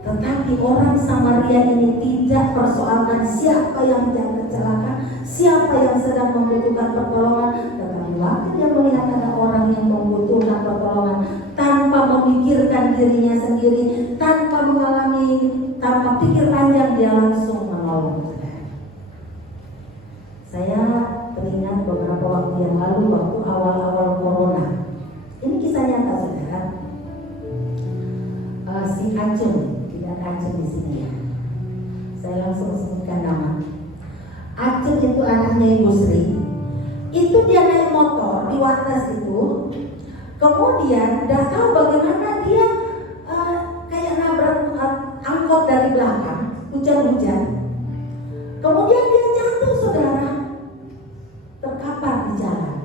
Tetapi orang Samaria ini tidak persoalkan siapa yang celaka, siapa yang sedang membutuhkan pertolongan. Tetapi waktu dia melihat ada orang yang membutuhkan pertolongan, tanpa memikirkan dirinya sendiri, tanpa pikir panjang, dia langsung menolong. Saya teringat beberapa waktu yang lalu, waktu awal-awal corona. Ini kisah nyata, saudara. Si Acung, tidak Acung di sini ya. Saya langsung sebutkan nama. Acung itu anaknya Ibu Sri. Itu dia naik motor di Wates itu. Kemudian tidak tahu bagaimana dia kayak nabrak angkot dari belakang, hujan-hujan. Kemudian dia jatuh, saudara, terkapar di jalan.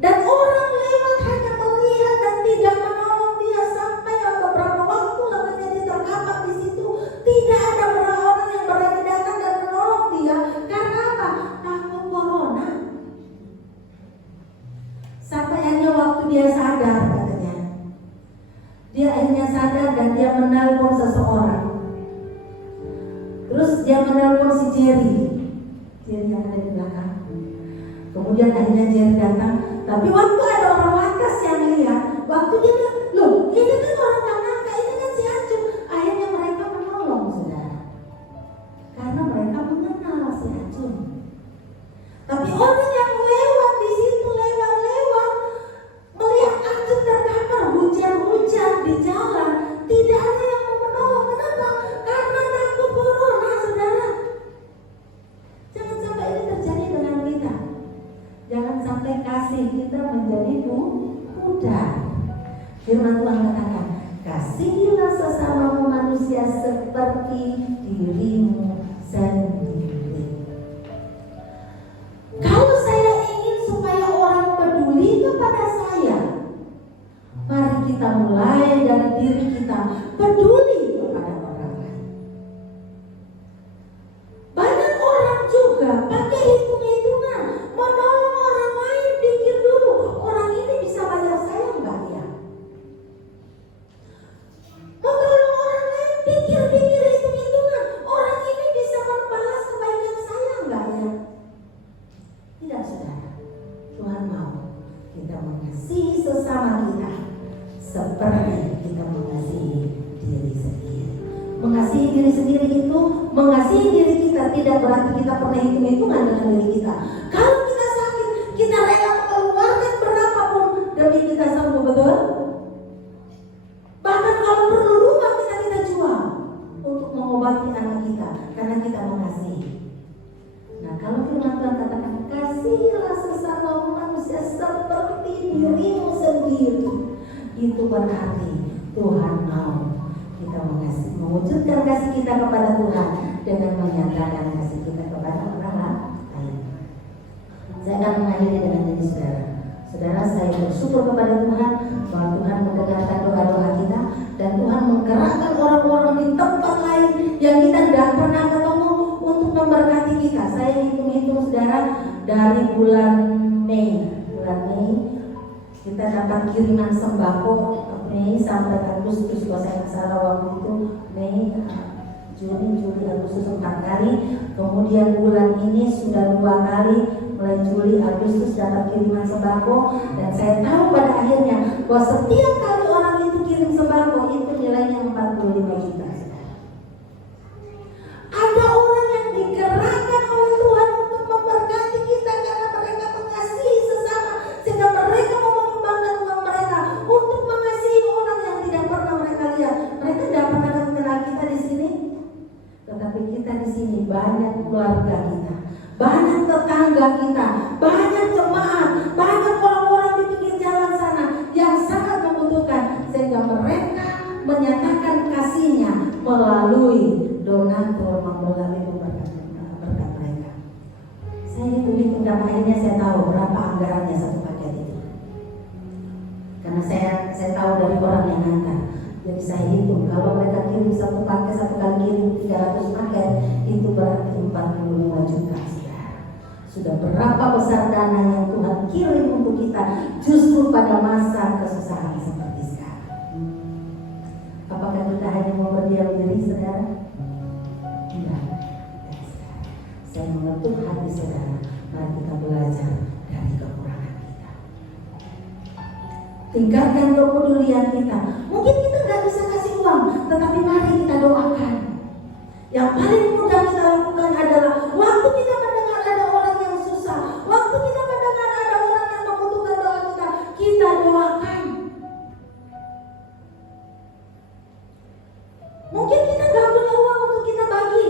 Dan orang lewat hanya melihat dan tidak menolong dia sampai beberapa waktu lamanya dia terkapar di situ. Tidak ada beberapa orang yang berani datang dan menolong dia. Karena apa? Takut corona. Sampai akhirnya waktu dia sadar, katanya, dia akhirnya sadar dan dia menelpon seseorang. Terus dia menelpon si Jerry yang ada di belakang. Kemudian akhirnya Jerry datang. Tapi waktu ada orang Wates yang lihat, waktu dia bilang, loh ini kan orang Tanaka, ini kan si Acung. Akhirnya mereka menolong, saudara, karena mereka mengenal si Acung. Tapi orang yang lewat di situ, lewat melihat Acung terkapar hujan-hujan di jalan, tidak ada yang mau menolong. Kenapa? Karena takut corona, saudara. Jangan sampai ini terjadi dengan kita. Jangan sampai kasih kita menjadi pudar. Mengasihi diri sendiri itu, mengasihi diri kita tidak berarti kita pernah hitung-hitungan dengan diri kita. Kalau kita sakit, kita rela mengeluarkan berapapun demi kita sembuh, betul? Bahkan kalau perlu rumah kita jual untuk mengobati anak kita, karena kita mengasihi. Nah, kalau firman Tuhan katakan kasihilah sesama manusia seperti dirimu sendiri, itu berarti Tuhan mau kita mengasihi, mewujudkan kasih kita kepada Tuhan dengan menyatakan kasih kita kepada orang lain. Saya akan mengakhiri dengan ini, saudara. Saudara, saya bersyukur kepada Tuhan bahwa Tuhan mendengarkan doa-doa kita dan Tuhan menggerakkan orang-orang di tempat lain yang kita tidak pernah ketemu untuk memberkati kita. Saya hitung-hitung, saudara, dari bulan Mei kita dapat kiriman sembako Mei sampai Agustus, kalau saya nggak salah waktu itu Mei, Juni, Juli, Agustus 4 kali. Kemudian bulan ini sudah 2 kali, mulai Juli, Agustus dapat kiriman sembako. Dan saya tahu pada akhirnya bahwa setiap kali orang itu kirim sembako itu nilainya 45 juta. Ada orang yang digerakkan oleh Tuhan untuk memberkati kita karena mereka mengasihi sesama, sehingga mereka mau mengembangkan uang mereka untuk mengasihi orang yang tidak pernah mereka lihat. Mereka tidak pernah kenal kita di sini, tetapi kita di sini banyak keluarga kita, banyak tetangga kita, banyak jemaat, banyak orang-orang di pinggir jalan sana yang sangat membutuhkan, sehingga mereka menyatakan kasihnya melalui donatur, melalui berkat mereka. Saya hitung-hitung dan akhirnya saya tahu berapa anggarannya satu paket itu, karena saya tahu dari orang yang ngantar. Jadi saya hitung kalau mereka kirim satu paket, satu kali kirim 300 paket, itu berarti 45 juta. Sudah berapa besar dana yang Tuhan kirim untuk kita justru pada masa kesusahan seperti sekarang. Apakah kita hanya mau berdiam diri, saudara? Tidak. Saya mengetuk hati saudara, mari kita belajar dari kekurangan kita. Tingkatkan kepedulian kita. Mungkin kita nggak bisa kasih uang, tetapi mari kita doakan. Yang paling mudah kita lakukan adalah waktu kita mendengar ada orang yang susah, waktu kita mendengar ada orang yang membutuhkan doa kita doakan. Mungkin kita nggak punya uang untuk kita bagi,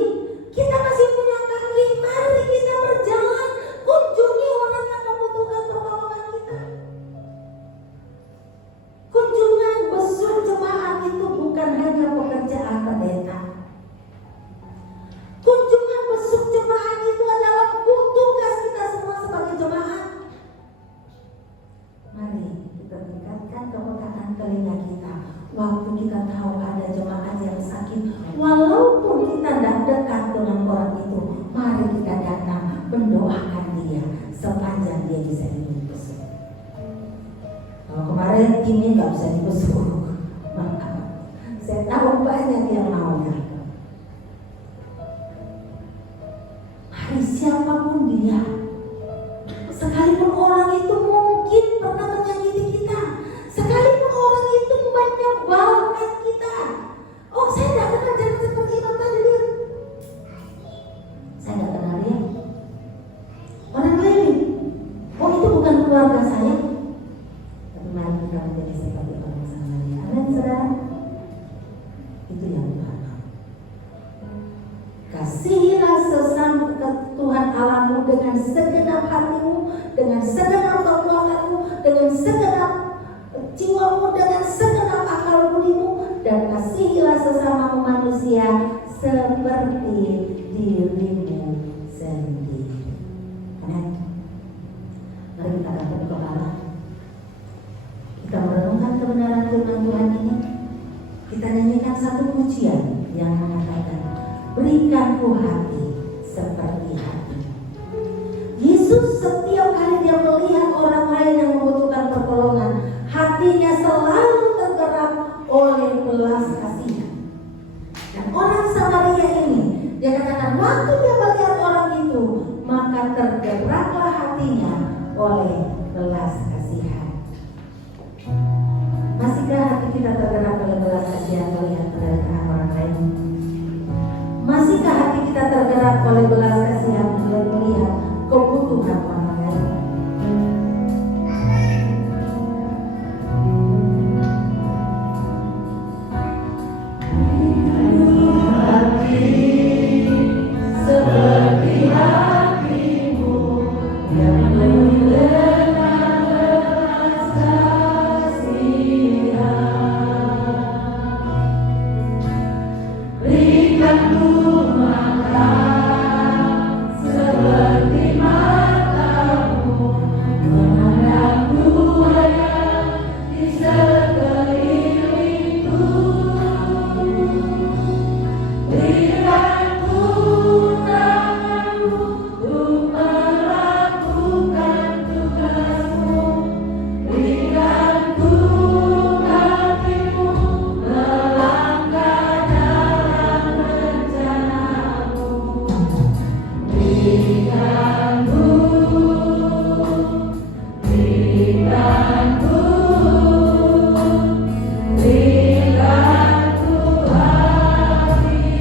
kita masih punya kaki, mari kita berjalan kunjungi orang yang membutuhkan pertolongan kita. Kunjungan besar jemaat itu bukan hanya pekerjaan pendeta. Kunjungan besuk jemaat itu adalah tugas kita semua sebagai jemaat. Mari kita tingkatkan kepekaan telinga kita. Waktu kita tahu ada jemaat yang sakit, walaupun kita tidak dekat dengan orang itu, mari kita datang mendoakan dia sepanjang dia bisa dibesuk. Kalau kemarin ini nggak bisa dibesuk, saya tahu banyak yang mau datang. Siapapun dia, sekalipun orang itu mungkin pernah menyakiti kita, sekalipun orang itu menyebalkan kita. Oh, saya tidak kenal jangan seperti itu tadi dia. Saya tidak kenal dia. Orang lain, oh itu bukan keluarga saya. Tapi mari kita menjadi seperti orang sama dia. Amin, saudara. Itu yang Tuhan mau. Kasihilah sesama Tuhan Allahmu dengan segenap hatimu, dengan segenap kekuatanmu, dengan segenap jiwamu, dengan segenap akal budimu, dan kasihilah sesama manusia seperti dirimu sendiri. Amin. Mari kita angkat kepala. Kita merenungkan kebenaran firman Tuhan ini. Kita nyanyikan satu pujian yang mengatakan, berikanku hati seperti hati. Yesus setiap kali dia melihat orang lain yang membutuhkan pertolongan, hatinya selalu tergerak oleh belas kasihan. Dan orang Samaria ini, dia katakan waktu dia melihat orang itu, maka tergeraklah hatinya oleh belas kasihan. Masihkah hati kita tergerak oleh belas kasihan melihat penderitaan orang lain? tergerak oleh belas kasihan dan melihat kebutuhan orang lain. Seperti hatimu yang mendengar belas kasihan, berikanku makan seperti matamu memandang buaya di sekelilingku. Berikanku tanganmu untuk melakukan tugasmu. Berikanku kakimu melangkah dalam rencanamu. Berikanku, berikanku, berikanku hatiku,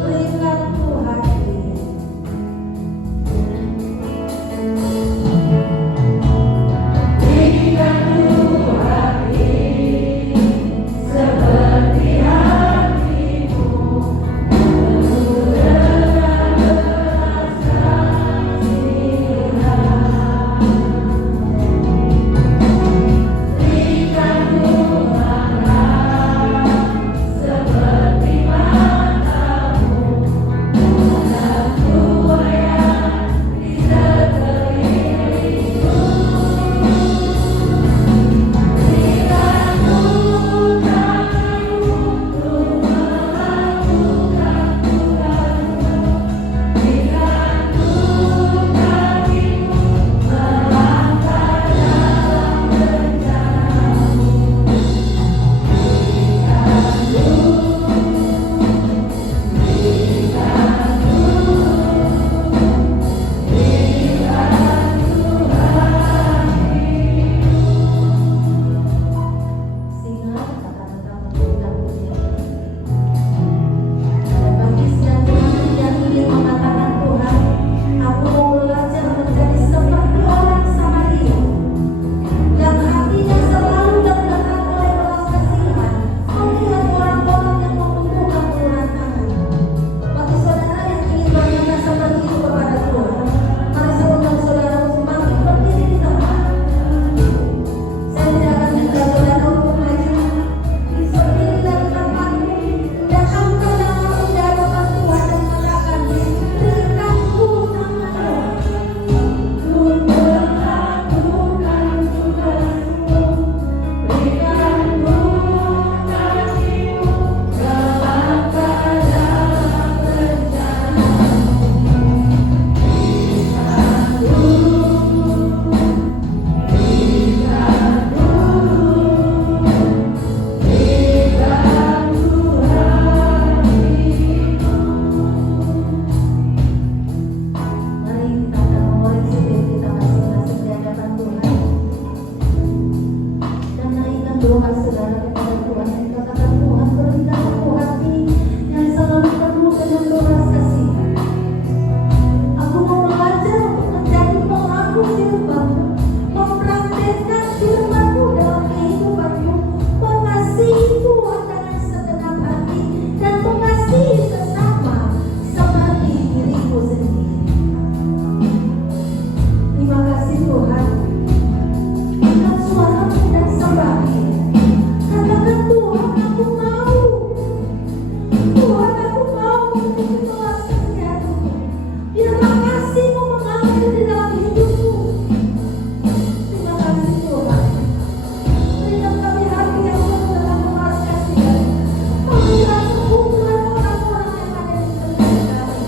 berikanku hati. Berikanku hati seperti hatimu penuh dengan belas kasihan. Berikanku makan seperti matamu memandang buaya di sekelilingku. Berikanku tanganmu untuk melakukan tugasmu. Berikanku kakimu melangkah dalam rencanamu. Singa akan tetap memberikan ujian. Dan bagi siang hari yang ingin mengatakan Tuhan, aku mau belajar menjadi seperti orang Samaria yang hatinya selalu tergerak oleh belas kasihan, melihat orang-orang yang membutuhkan uluran tangan. Bagi saudara yang ingin berkata seperti itu kepada Tuhan, mari saya undang saudara untuk bangkit berdiri di tempat. Saya tidak akan minta saudara untuk maju. Berdiri dari tempatmu dan angkat tanganmu di hadapan Tuhan dan katakan, berikanku tanganmu untuk melakukan tugasmu. Berikanku kakimu melangkah dalam rencanamu. Mari kita akan mengoreksi diri kita masing-masing di hadapan Tuhan dan naikkan doa saudara kepada Tuhan dan katakan, Tuhan berikan aku hati yang selalu penuh dengan belas kasihan. Aku mau belajar untuk menjadi pelaku firman-Mu, mempraktekkan firman-Mu dalam kehidupanku, mengasihi Tuhan dengan segenap hati dan mengasihi sesama seperti diriku sendiri. Terima kasih Tuhan. Angkat suaramu dan sembah Dia. Katakan, Tuhan aku mau. Tuhan aku mau mengikuti belas kasihan-Mu. Biarlah kasih-Mu mengalir di dalam hidupku. Terima kasih Tuhan. Berikan kami hati yang penuh dengan belas kasihan. Berikan kumpulan orang-orang yang ada di sekitar kami.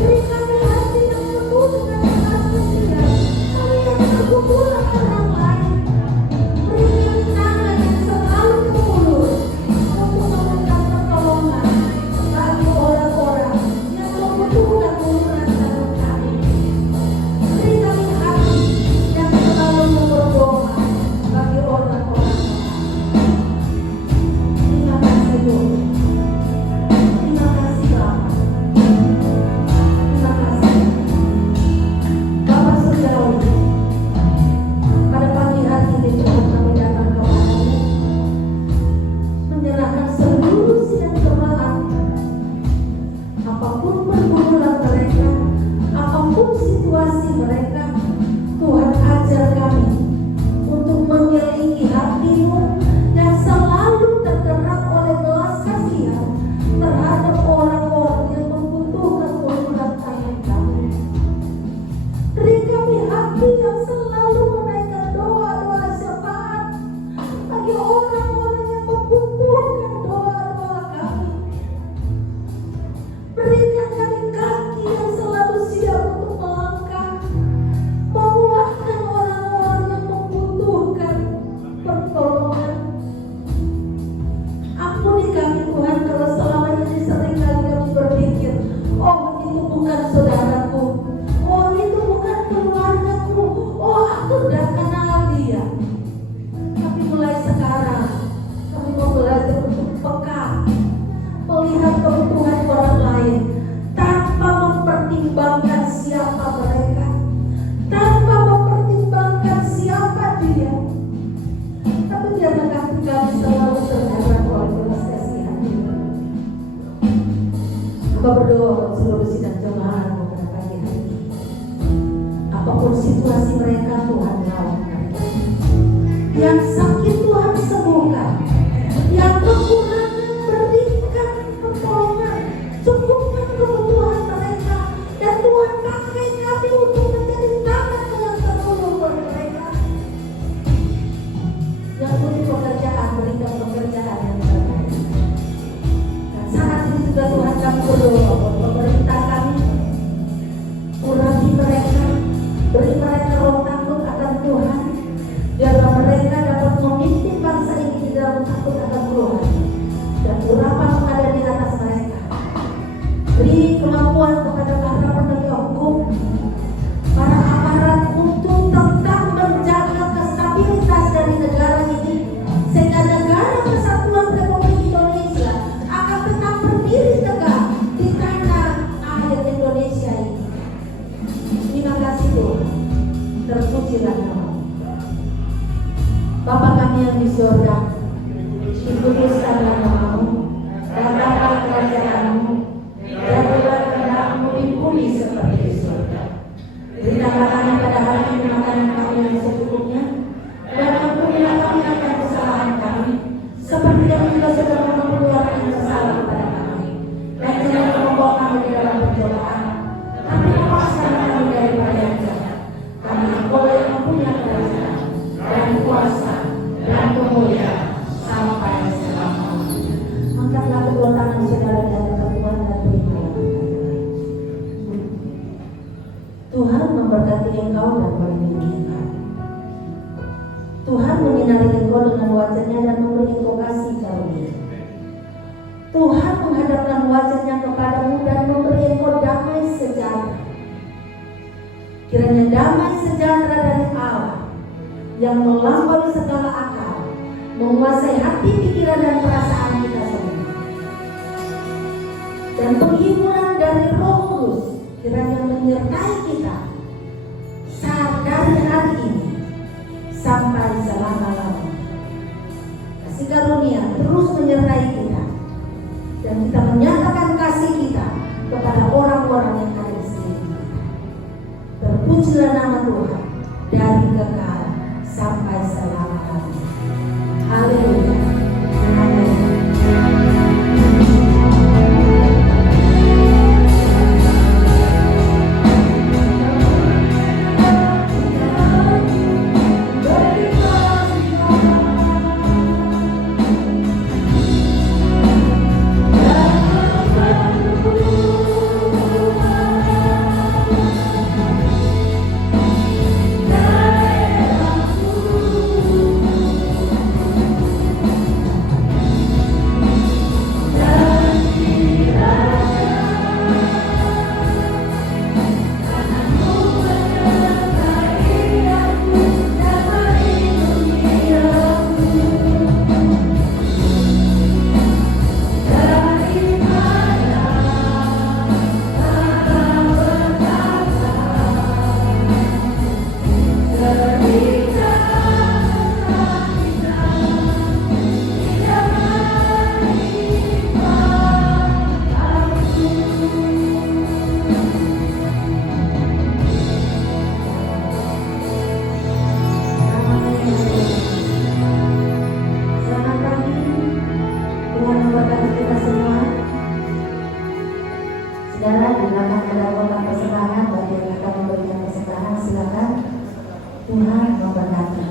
Beri kami hati yang penuh dengan belas kasihan. Melihat pergumulan orang lain. Beri kami tangan yang selalu mulus untuk memberikan pertolongan Hamba berdoa untuk seluruh sidang jemaatmu pada pagi hari ini. Apapun situasi mereka, Tuhan lawan mereka. Yang sakit Tuhan sembuhkan, yang kekurangan berikan pertolongan, cukupkan kebutuhan mereka, dan Tuhan pakai kami untuk menjadi tangan yang tertolong buat mereka. Yang punya pekerjaan, berikan pekerjaan yang terbaik. Dan saat ini juga Tuhan kami berdoa buat pemerintah kami, urapi mereka, beri mereka roh takut akan Tuhan, biarlah mereka dapat memimpin bangsa ini di dalam takut akan Tuhan, dan urapan ada di atas mereka. Beri kemampuan kepada para penegak hukum, para aparat untuk tetap menjaga stabilitas dari negara ini, sehingga negara kesatuan Republik Indonesia akan tetap berdiri tegak di tanah air Indonesia ini. Terima kasih Tuhan, terpujilah namamu. Bapa kami yang di surga, dikuduskanlah namamu, datanglah kerajaanmu, jadilah kehendakmu di bumi seperti di surga. Berikanlah kami pada hari ini makanan kami yang secukupnya, dan ampunilah kami akan kesalahan kami, seperti kami juga sudah mengampuni orang yang bersalah kepada kami. Dan jangan membawa kami di dalam pencobaan, tapi lepaskan kami daripada yang jahat. Karena Engkau yang mempunyai kerajaan dan kuasa dan kemuliaan sampai selama-lamanya. Angkatlah kedua tangan saudara di hadapan Tuhan dan berikanlah berkat. Tuhan memberkati engkau dan melindungi engkau. Tuhan menyinari engkau dengan wajahnya dan memberi engkau kasih karunia. Tuhan menghadapkan wajahnya kepadamu dan memberi engkau damai sejahtera. Kiranya damai sejahtera dari Allah yang melampaui segala akal menguasai hati, pikiran, dan perasaan kita semua. Dan penghiburan dari Roh Kudus kiranya menyertai kita saat dari hari ini sampai selama-lamanya. Kasih karunia terus menyertai kita, dan kita menyatakan kasih kita kepada orang-orang yang ada di sini. Terpujilah nama Tuhan dari kekal sampai selama-lamanya. Haleluya. Amin. Saudara, di belakang ada kotak persembahan bagi yang akan memberikan persembahan, silakan. Tuhan memberkati.